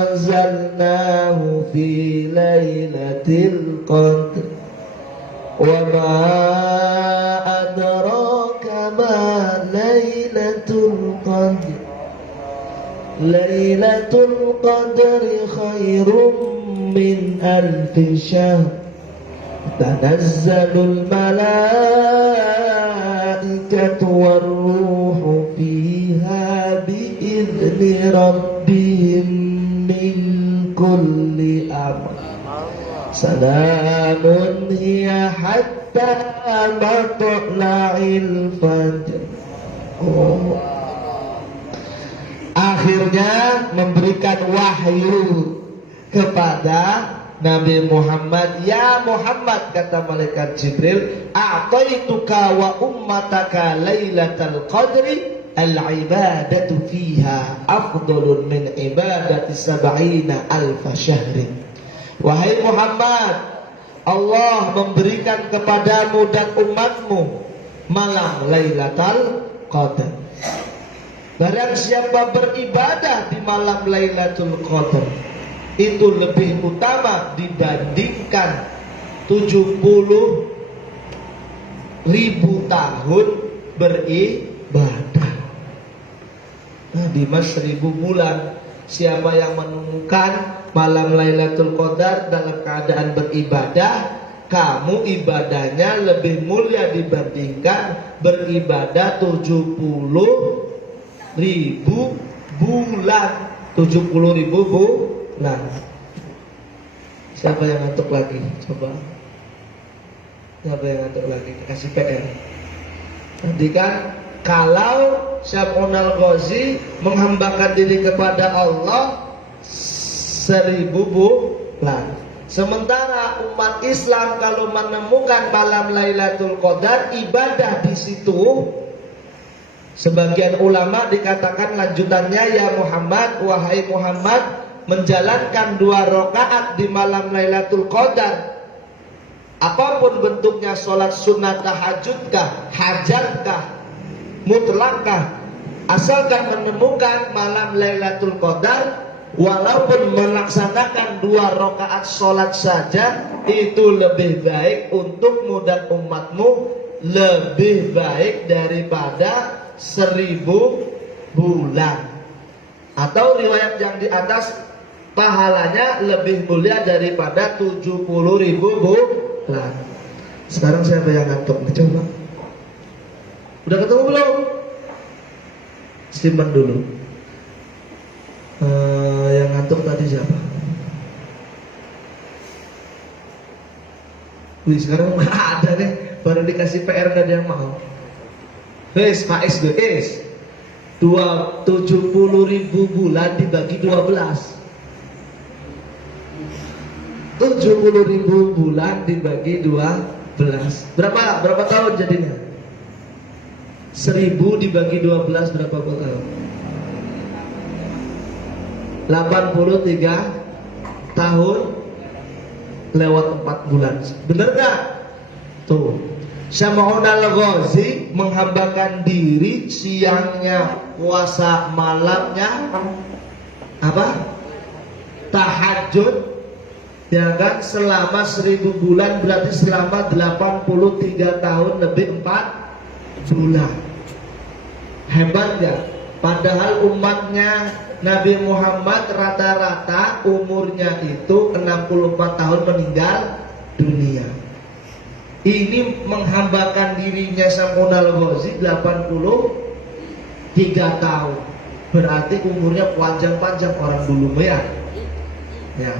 anzalnahu fi lailatul qadr wa ma adraka ma lailatul qadr. Lailatul qadri khairum min alfi syahr. Tanazzalul malaikatu warruhu fiha bi'izni rabbihim min kulli amr. Salamun hiya hatta matla'il fajr. Akhirnya memberikan wahyu kepada Nabi Muhammad. Ya Muhammad, kata malaikat Jibril, a'taituka wa ummataka lailatal qadri al-ibadatu fiha afdalun min ibadati sab'ina alfa syahrin. Wahai Muhammad, Allah memberikan kepadamu dan umatmu malam Lailatul Qadar. Barang siapa beribadah di malam Lailatul Qadar, itu lebih utama dibandingkan 70.000 tahun beribadah. Nah, di Mas 1000 bulan. Siapa yang menemukan malam Lailatul Qadar dalam keadaan beribadah, kamu ibadahnya lebih mulia dibandingkan beribadah 70.000 bulan. 70.000 bulan. Siapa yang ngantuk lagi? Coba. Siapa yang ngantuk lagi? Kasih PR. Nanti kan kalau Syam'un al-Ghazi menghambakan diri kepada Allah 1000 bulan. Sementara umat Islam kalau menemukan malam Lailatul Qadar, ibadah di situ, sebagian ulama dikatakan lanjutannya, ya Muhammad, wahai Muhammad, menjalankan 2 rakaat di malam Lailatul Qadar, apapun bentuknya, sholat sunnah, tahajudkah, hajatkah, mutlakkah, asalkan menemukan malam Lailatul Qadar, walaupun melaksanakan 2 rakaat sholat saja, itu lebih baik untukmu dan umatmu, lebih baik daripada 1000 bulan. Atau riwayat yang di atas, pahalanya lebih mulia daripada 70.000 bulan. Sekarang siapa yang ngantuk? Coba. Udah ketemu belum? Simpan dulu. Yang ngantuk tadi siapa? Wih, sekarang nggak ada nih. Baru dikasih PR nggak ada yang mau. Wes, Faiz, 70.000 bulan dibagi 12. 70.000 bulan dibagi 12. Berapa tahun jadinya? 1000 dibagi 12 berapa tahun? 83 tahun lewat 4 bulan. Bener gak? Tuh, Syam'un al-Ghazi menghambakan diri, siangnya puasa, malamnya apa? Tahajud, ya kan? Selama 1000 bulan berarti selama 83 tahun lebih 4 bulan. Hebat ya? Padahal umatnya Nabi Muhammad rata-rata umurnya itu 64 tahun meninggal dunia. Ini menghambakan dirinya Syam'un al-Ghazi 83 tahun. Berarti umurnya panjang-panjang orang dulu ya. Ya.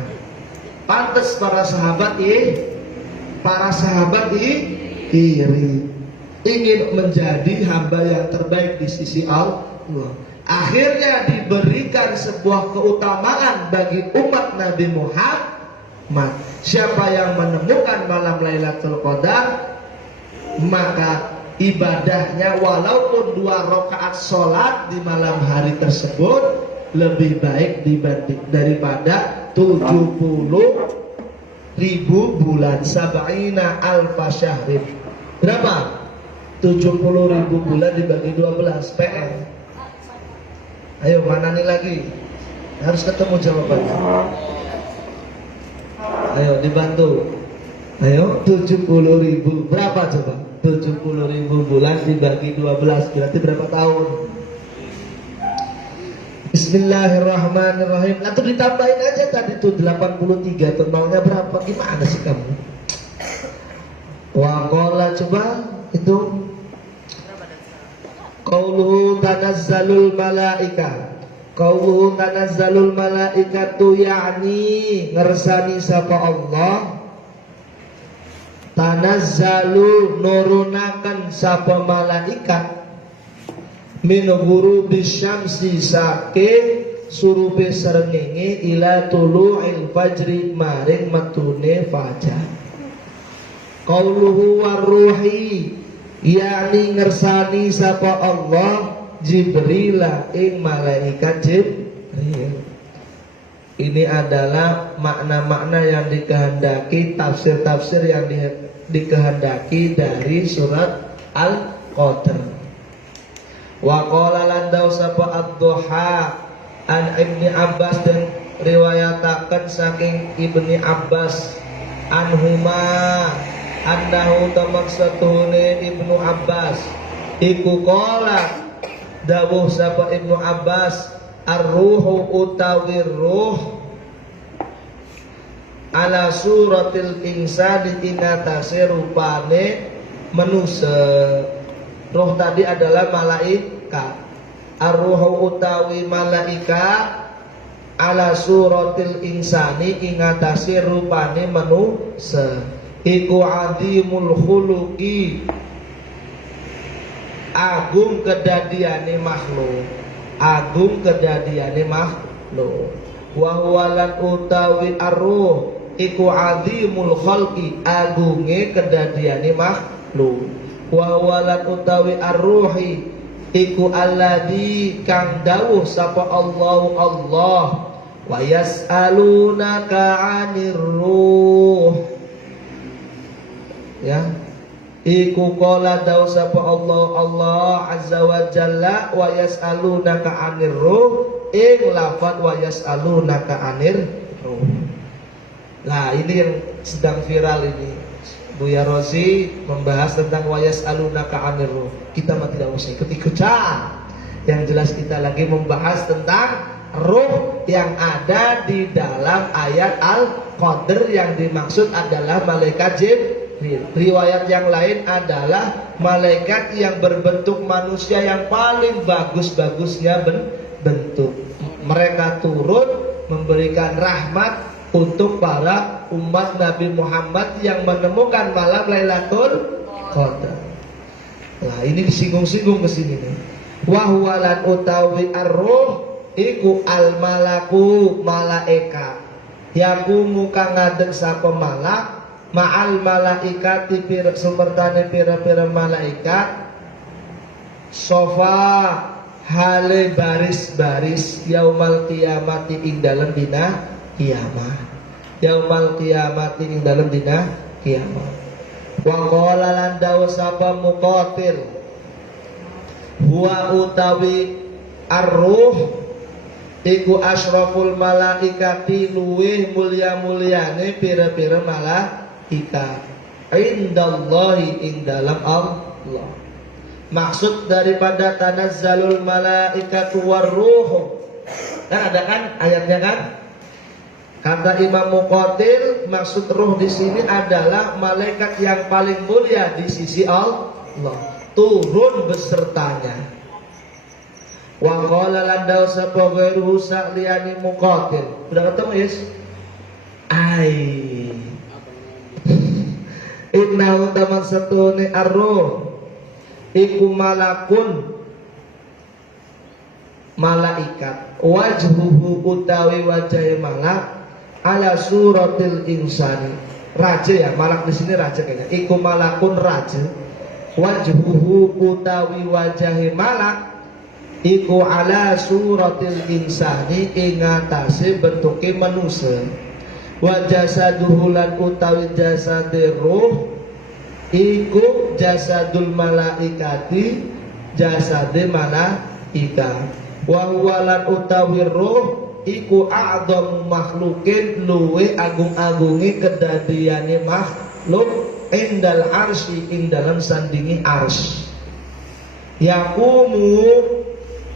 Pantes para sahabat iri, ingin menjadi hamba yang terbaik di sisi Allah. Akhirnya diberikan sebuah keutamaan bagi umat Nabi Muhammad. Siapa yang menemukan malam Lailatul Qadar, maka ibadahnya walaupun 2 rakaat sholat di malam hari tersebut lebih baik daripada 70.000 bulan. Sab'ina alfa syahrin. Berapa? 70.000 bulan dibagi 12. PM. Ayo, mana nih lagi? Harus ketemu jawabannya. Ayo dibantu. Ayo, 70.000 berapa coba? 70.000 bulan dibagi 12 berarti berapa tahun? Bismillahirrahmanirrahim. Atau ditambahin aja tadi tuh 83 tuh nolnya berapa? Gimana sih kamu? Waqala, coba itu. Qauluhu tanazzalul malaika. Qauluhu tanazzalul malaikatu, yakni ngersani sapa Allah, tanazzalu nurunakan sapa malaikat, min ghurubi syamsi saking surupe srengenge, ila tulu'il fajri maring metune fajar. Qauluhu warruhi, yakni ngersani sapa Allah Jibril ing malaikat Jibril. Ini adalah makna-makna yang dikehendaki, tafsir-tafsir yang dikehendaki dari surat Al-Qadr. Wa qala landau sapa ad-duha an Ibni Abbas, dan riwayataken saking Ibni Abbas anhuma annahu tamaksatune Ibnu Abbas iku qala dawuh sapa Ibnu Abbas ar-ruhu utawi ruh ala suratil insani ingatase rupane manusia. Roh tadi adalah malaikat. Ar-ruhu utawi malaikat ala suratil insani ingatase rupane manusia. Iku adimul khuluqi agung kedadiane makhluk. Agung kedadiane makhluk. Wa huwalan utawi ar-ruh iku adimul khalqi agunge kedadiane makhluk. Wa walan utawi ar-ruhi iku alladzi kang dawuh sapa Allah wa yas'alunaka 'anir ruh ya iku qala dawuh sapa Allah azza wa jalla wa yas'alunaka 'anir ruh ing lafaz wa yas'alunaka 'anir ruh. Nah ini yang sedang viral ini. Buya Rozi membahas tentang wayas alunaka anir ruh. Kita mah tidak usah ikut-ikutan. Yang jelas kita lagi membahas tentang ruh yang ada di dalam ayat Al-Qadr yang dimaksud adalah malaikat Jibril. Riwayat yang lain adalah malaikat yang berbentuk manusia yang paling bagus-bagusnya bentuk. Mereka turun memberikan rahmat untuk para umat Nabi Muhammad yang menemukan malam Lailatul Qadar. Nah, ini disinggung-singgung ke sini nih. Wa huwalan utawi ar-ruh iku al-malaku malaika. Yakumu kang ngadeg sapa malak ma'al malaikati semertane pira-pira malaikat sofa hale baris-baris yaumal qiyamati ing dalem dina kiamat. Yaumal qiyamati ing dalem dina kiamat. Wa qala lan dawu sapa Muqatil huwa utawi ar-ruh iku asyraful malaikati luweh mulia-muliane pira-pira malaikat indallahi ing dalam Allah. Maksud daripada tanazzalul malaikatu warruh kan ada kan ayatnya kan. Kata Imam Muqatil, maksud ruh di sini adalah malaikat yang paling mulia di sisi Allah, turun besertanya. Wa qala lan dawu sapa ghairu sa'liyani Muqatil. Udah ketemu, Yes? Innahu taman satune ar-ruh iku malakun malaikat wajhuhu utawi wajah malak ala suratil insani raja ya malak di sini raja kayaknya iku malakun raja wajhuhu utawi wajah malak iku ala suratil insani ing atase bentuke manusia wa jasaduhu lan utawi jasade ruh iku jasadul malaikati jasade malaikat wa huwalan utawi ruh iku a'dhamu makhlukin luwe agung-agungi kedadiane makhluk indal arsy ing dalam sandingi arsy yakumu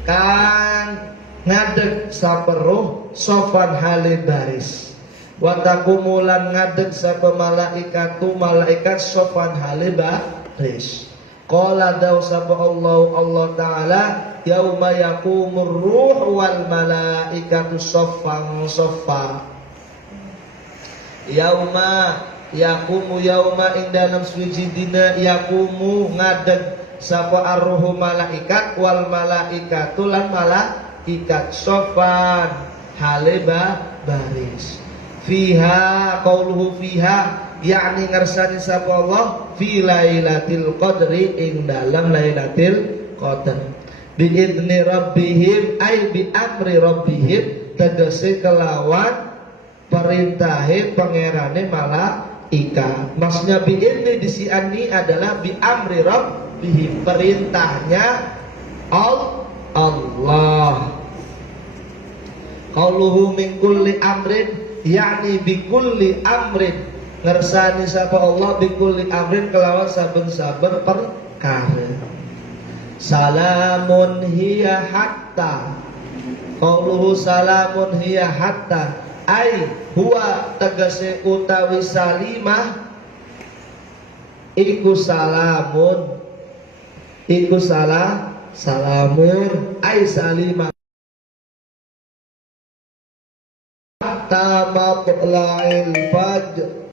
kang ngadeg sapa ruh sofan hale baris wa takumulan ngadeg sapa malaikatu malaikat sofan hale baris qala dawu sapa Allah taala yauma yaqumur ruh wal malaikatu saffan saffa yauma yaqumu yauma ing dalam suci dina yaqumu ngadeg sapa arruhu malaikat wal malaikatu lan malaikat saffan hale baris fiha qauluhu fiha yakni ngersani sapa Allah fi lailatul qadri ing dalam lailatul qadar biidni rabbihim ay bi amri rabbihim tegese kelawan perintahe pangerane malaikat. Maksudnya biidni di sini adalah bi amri rabbihim perintahnya Allah. Qauluhu min kulli amrin yakni bi kulli amrin ngersani sapa Allah bikulli amrin kelawan saben-saben perkara. Salamun hiya hatta, qauluhu salamun hiya hatta ai huwa tegese utawi salimah iku salamun, iku salamun ai salimah hatta matla'il fajr.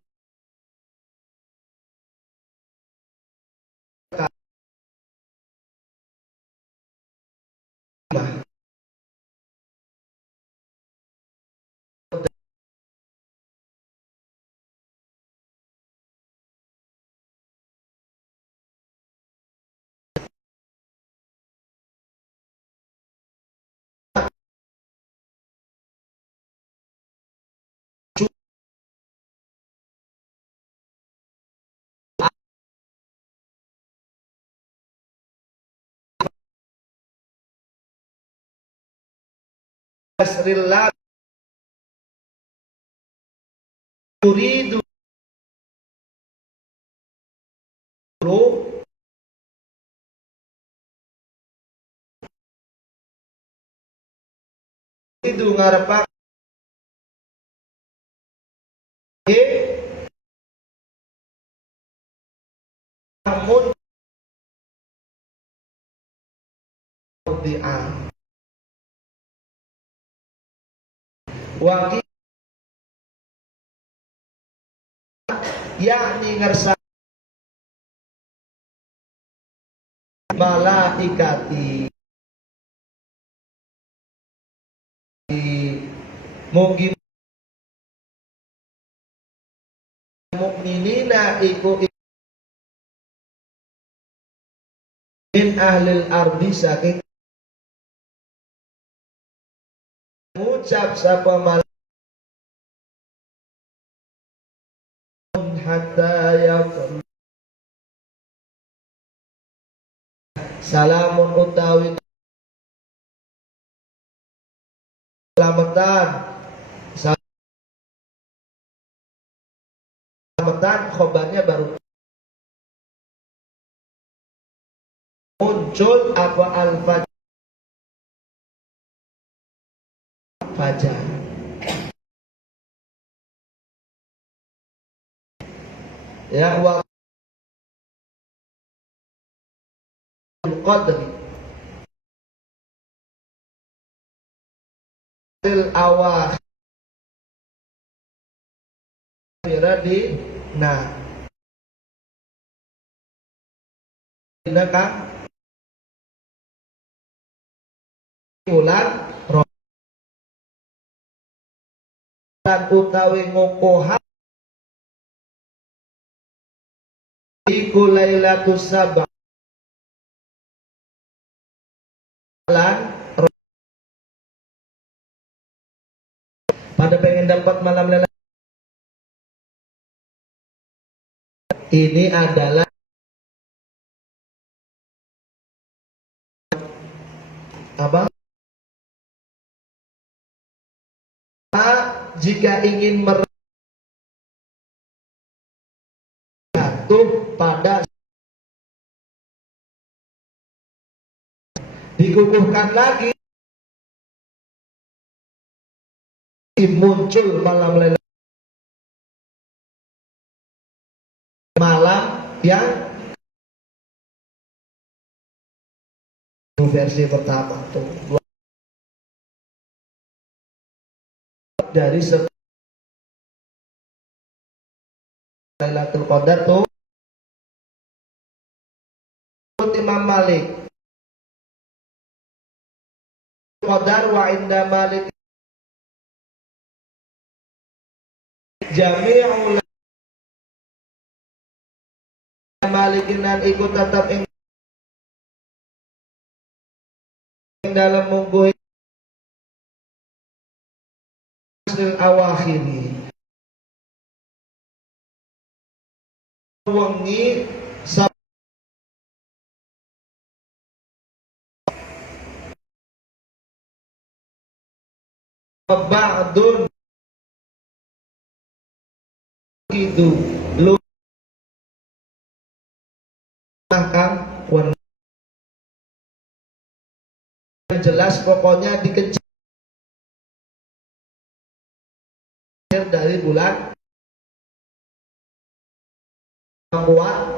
Asrillah yuridu itu ngarepak namun dia wakil yakni ngersa malaikati mugi mukminina iku min ahlil ardi saking ngucap sapa malaikat hatta yaqul salamun utawi selamatan selamatan khobarnya baru muncul apa al-fajr fajar ya wa qadri awal di nah kan bulan Ramadan utawi ngokohan iku lailatus sab'a pada pengen dapat malam Lailatul ini adalah apa? Jika ingin jatuh pada dikukuhkan lagi muncul malam Lailatul malam yang versi pertama tuh dari Lailatul Qadar tuh Imam Malik Qadar wa inda Malik jami'ul Malikinan ikut tetap ing dalam mungguh awakhiri wengi ba'dun itu lu kang warna jelas pokoknya dikejar dari bulan kuat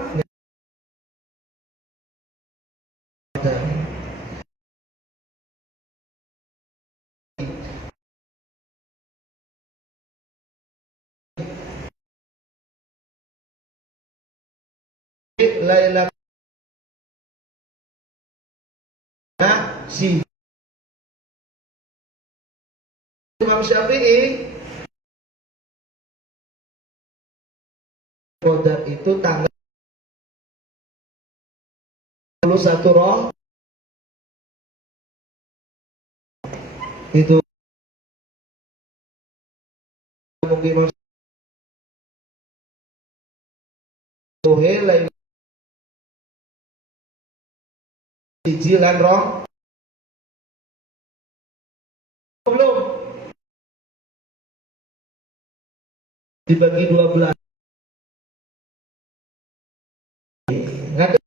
Laila si Imam Syafi'i Qadar itu tanggal 21 roh itu mungkin Imam Syafi'i Laila siji lan roh belum dibagi 12 nggak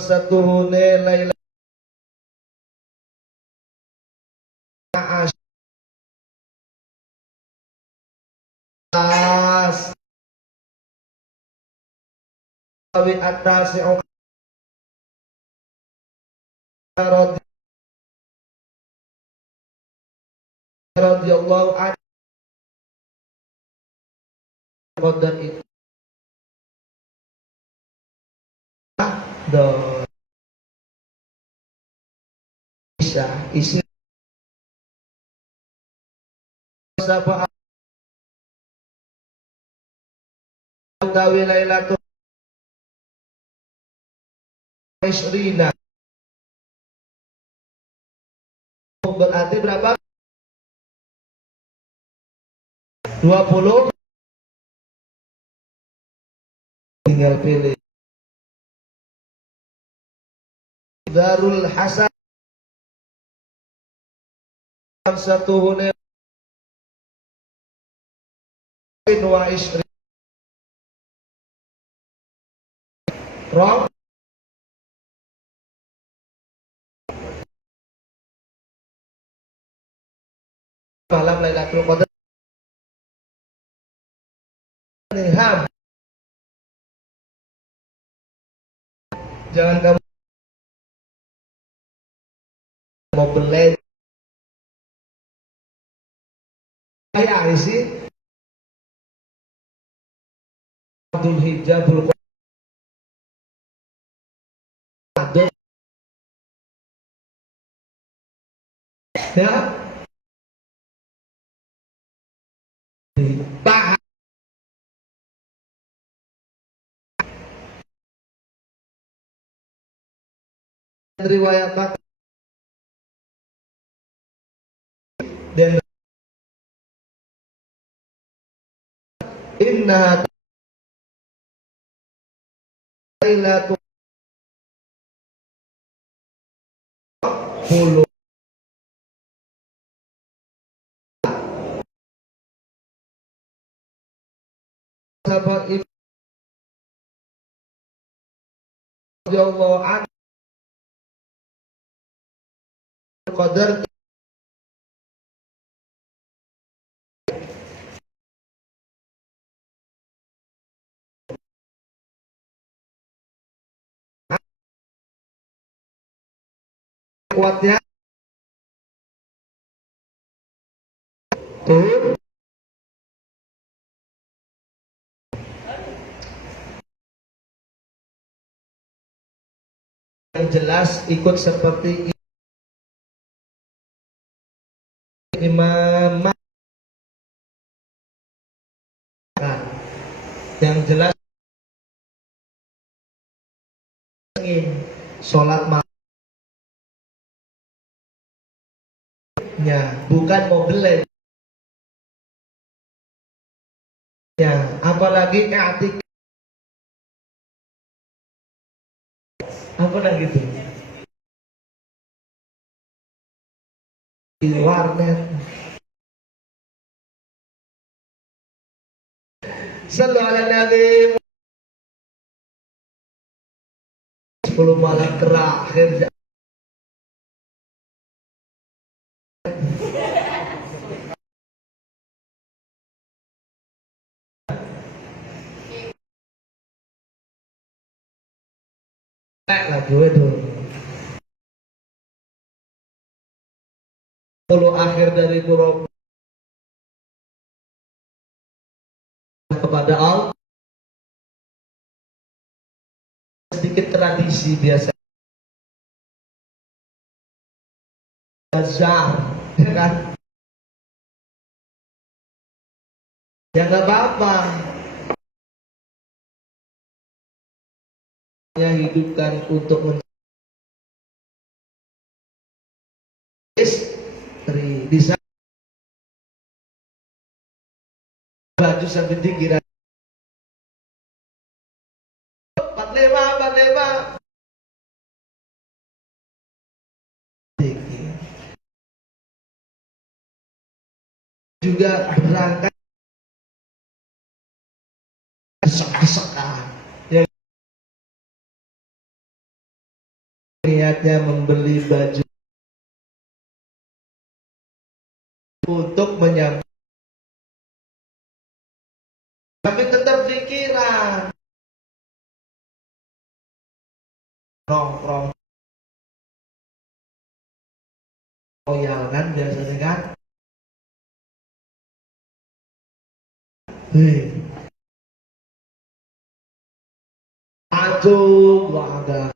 satu Laila as awi atas radhiyallahu anhu Qadar itu bisa isi sapa utawi Lailatul Isrina berarti berapa? 20 tinggal pilih Darul Hasan satu hune wa isri roh malam Lailatul Qadar ham jangan kamu mau beli ya isi Abdul Hijabul Qadar ya Pak riwayat Pak dan inna Lailatul Qadar sahabat radhiyallahu anhu Qadar kuatnya tuh yang jelas ikut seperti Imam yang jelas ingin sholat malamnya bukan mau beli ya apalagi i'tikaf apa lagi itu di warnet. Sallu ala Nabi. 10 malam terakhir. Lagi waduh. 10 akhir dari Qur'an kepada Allah. Sedikit tradisi biasa. Bazar, ya kan? Ya nggak apa-apa. Ya hidupkan untuk istri di sana baju sampai tinggi 45 tinggi juga berangkat desek-desekan yang niatnya membeli baju untuk menyambut, tapi tetap pikiran nongkrong royal kan biasanya kan. Aduh, ada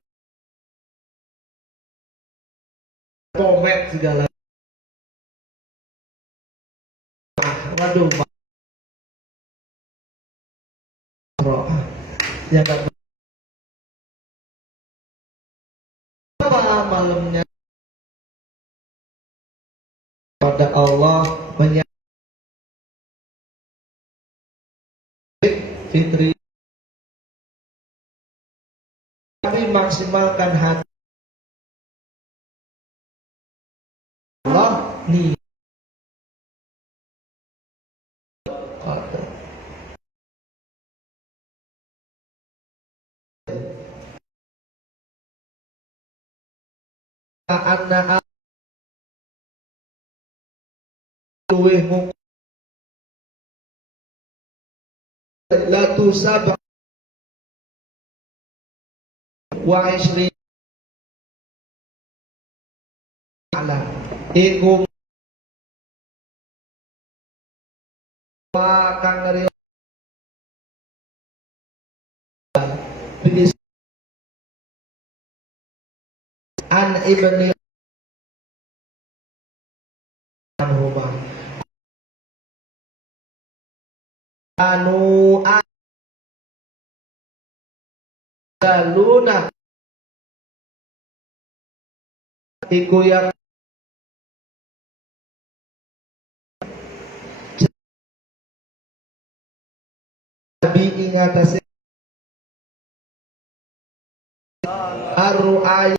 pomet segala. Waduh, bro, yang gak apa malamnya pada Allah menyambut fitri, tapi maksimalkan hati Allah nih. Anak luweh mung la tusab wa isri ala iku wa kang ngeri binis an ibni anhuma anu aluna iku yang Nabi ingatasi ar-ru'ay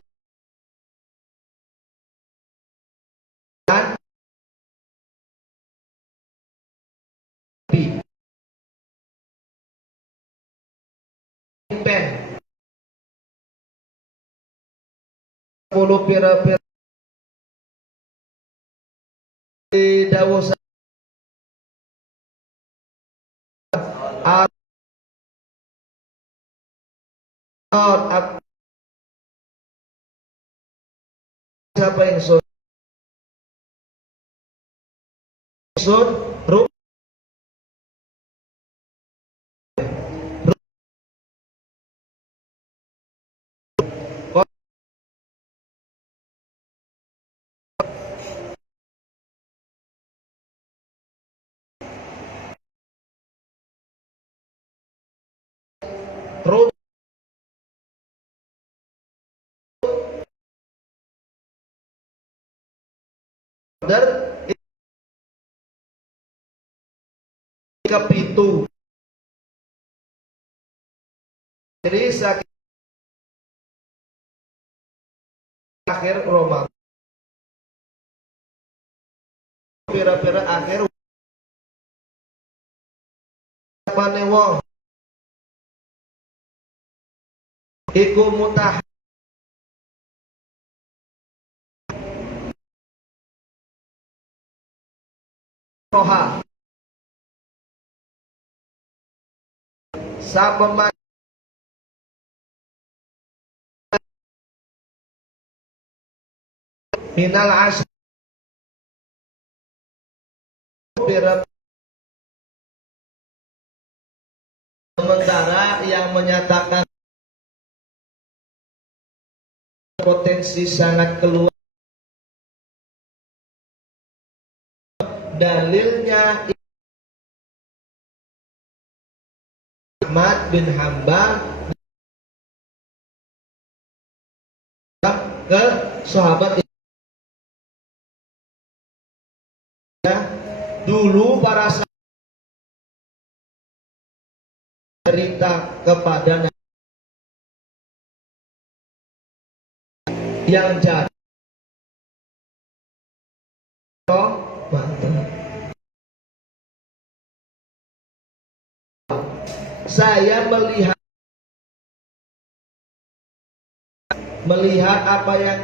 pen 10 pira-pira dawuh siapa yang sun ru ru dar kapitu jadi sakit akhir Ramadan pira-pira akhir pane wong iku mutah roha sabama minal asy pira sementara yang menyatakan potensi sangat keluar dalilnya Ahmad bin Hambal ke sahabat ya, dulu para sahabat cerita kepada yang jadi saya melihat apa yang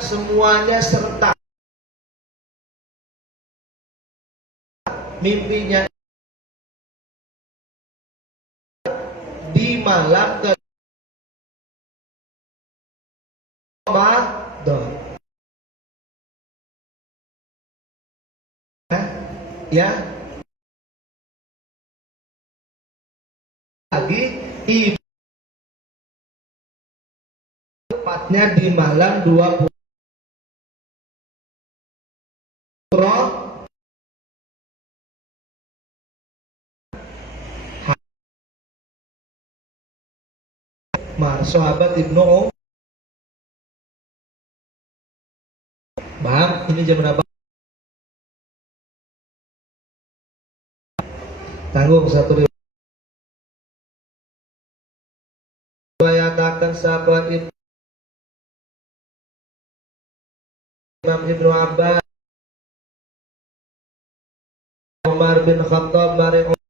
semuanya serta mimpinya di malam ke Ramadan ya lagi ibu tepatnya di malam 20 sahabat Ibnu Bang, ini jam berapa? Tanggung satu riwayatakan sahabat Imam Ibnu Abbas Umar bin Khattab bareng Umar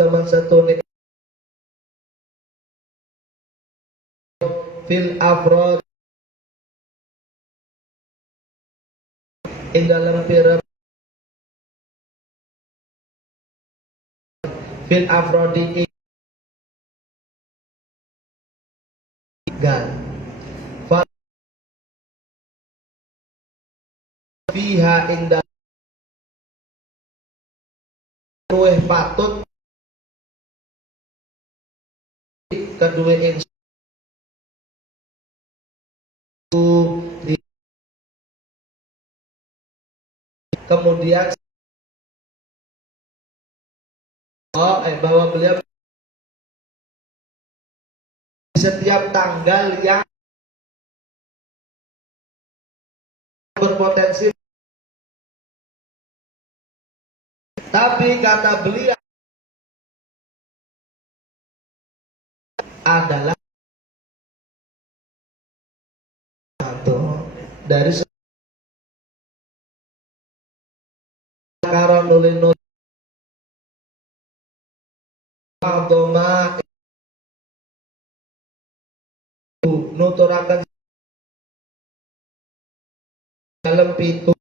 teman satu nih fil afrod ing dalam pira fil afrodi gan fa fiha ing dalam luweh patut kedua ing kemudian bahwa beliau setiap tanggal yang berpotensi, tapi kata beliau adalah dari sekarang nulis nuturakan dalam pintu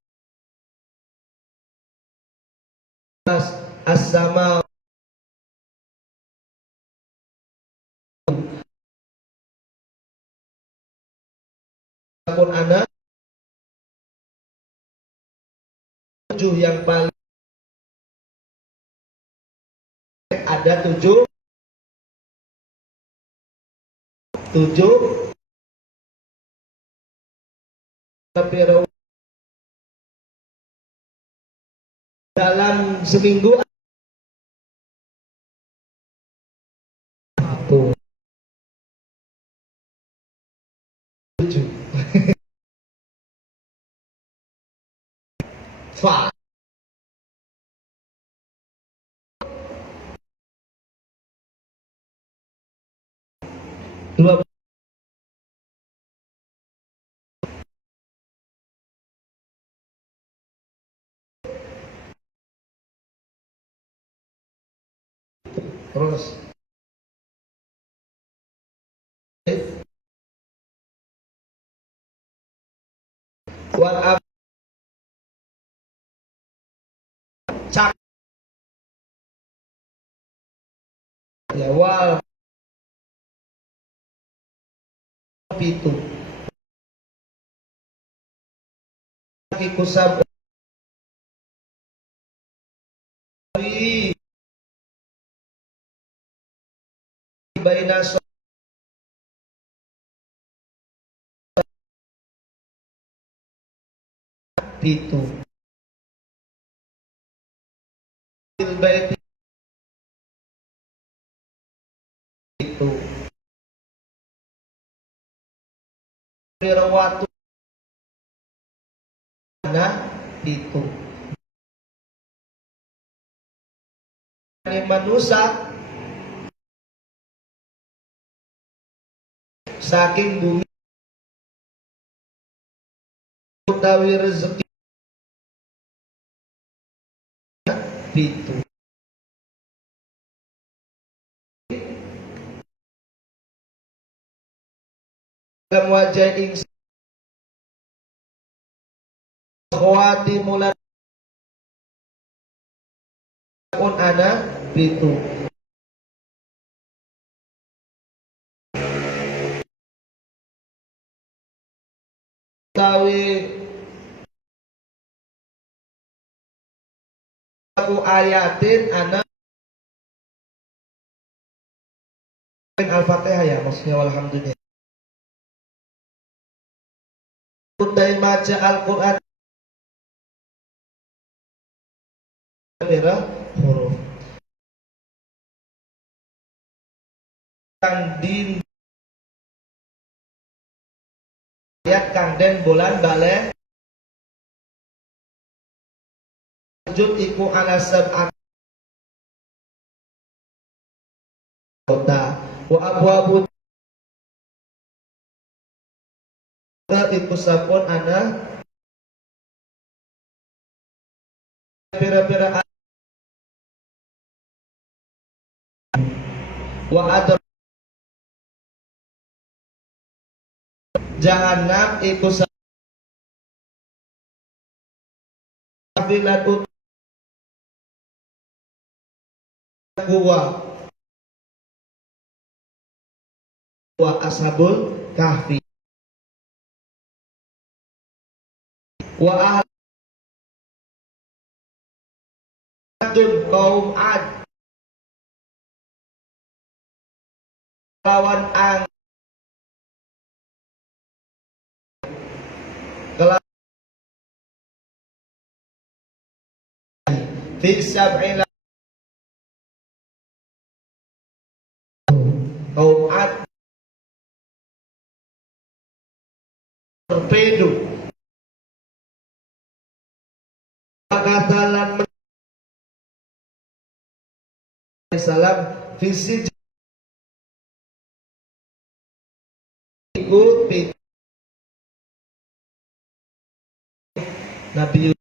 as-sama pun anak 7 yang paling ada 7 dalam seminggu 7 Fa Terus wal cak ya wal pitu ikusab baina pitu il bait itu Firawatu nah itu ini manusia saking bumi utawi rezeki itu dalam wajah ing khawati mulan pun ana itu utawi aku ayatin ana Al-Fatihah ya maksudnya walhamdulillah utai maca Al-Quran merah huruf kang din ayat kang den bulan bale wujud iku ala sab'at kota wa abu iku sapun ana pira-pira wa adr jahanam iku sabilat kuwa wa ashabul kahfi wa ahadun kaum ad lawan ang kelas fi sab'ila kaum ad torpedo katalan salam visi ikut Nabi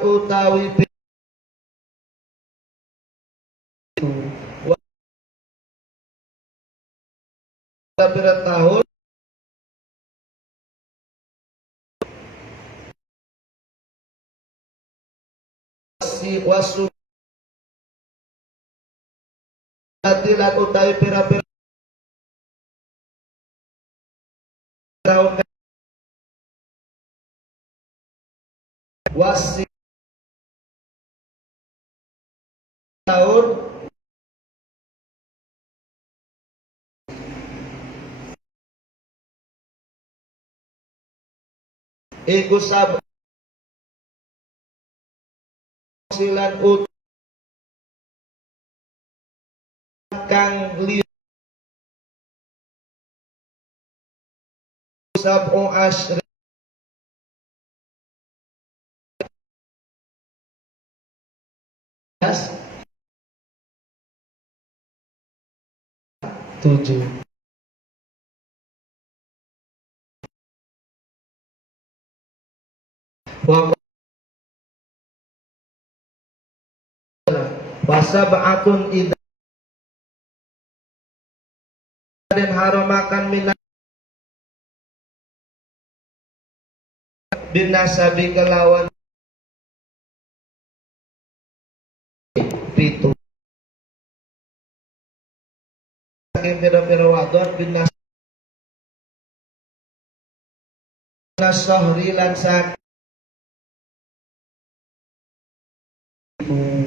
utawi beberapa tahun si wasu latilan utawi pira-pira tahun wasi tahun iku sab silan ut kang li sab'u asyri tujuh wa Wasab'atun idza dan haramakan minan binasabi kelawan pitu saking pira-pira wadon binasahri lan sak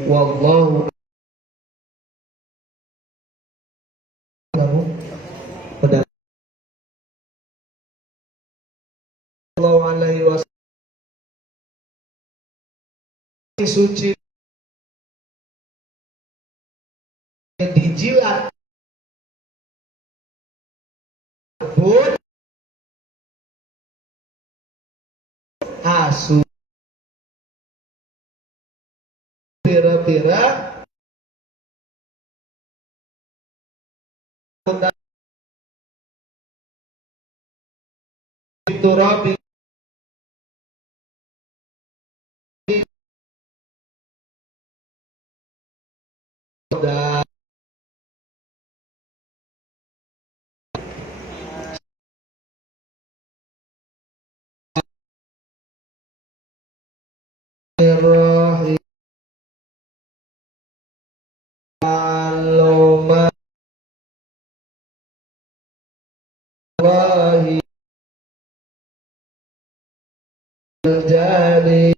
wallahu pada sallallahu alaihi wasallam suci dijilat pun asu pira-pira itu rabi dan Rahim Aloma Wahi Al-Jali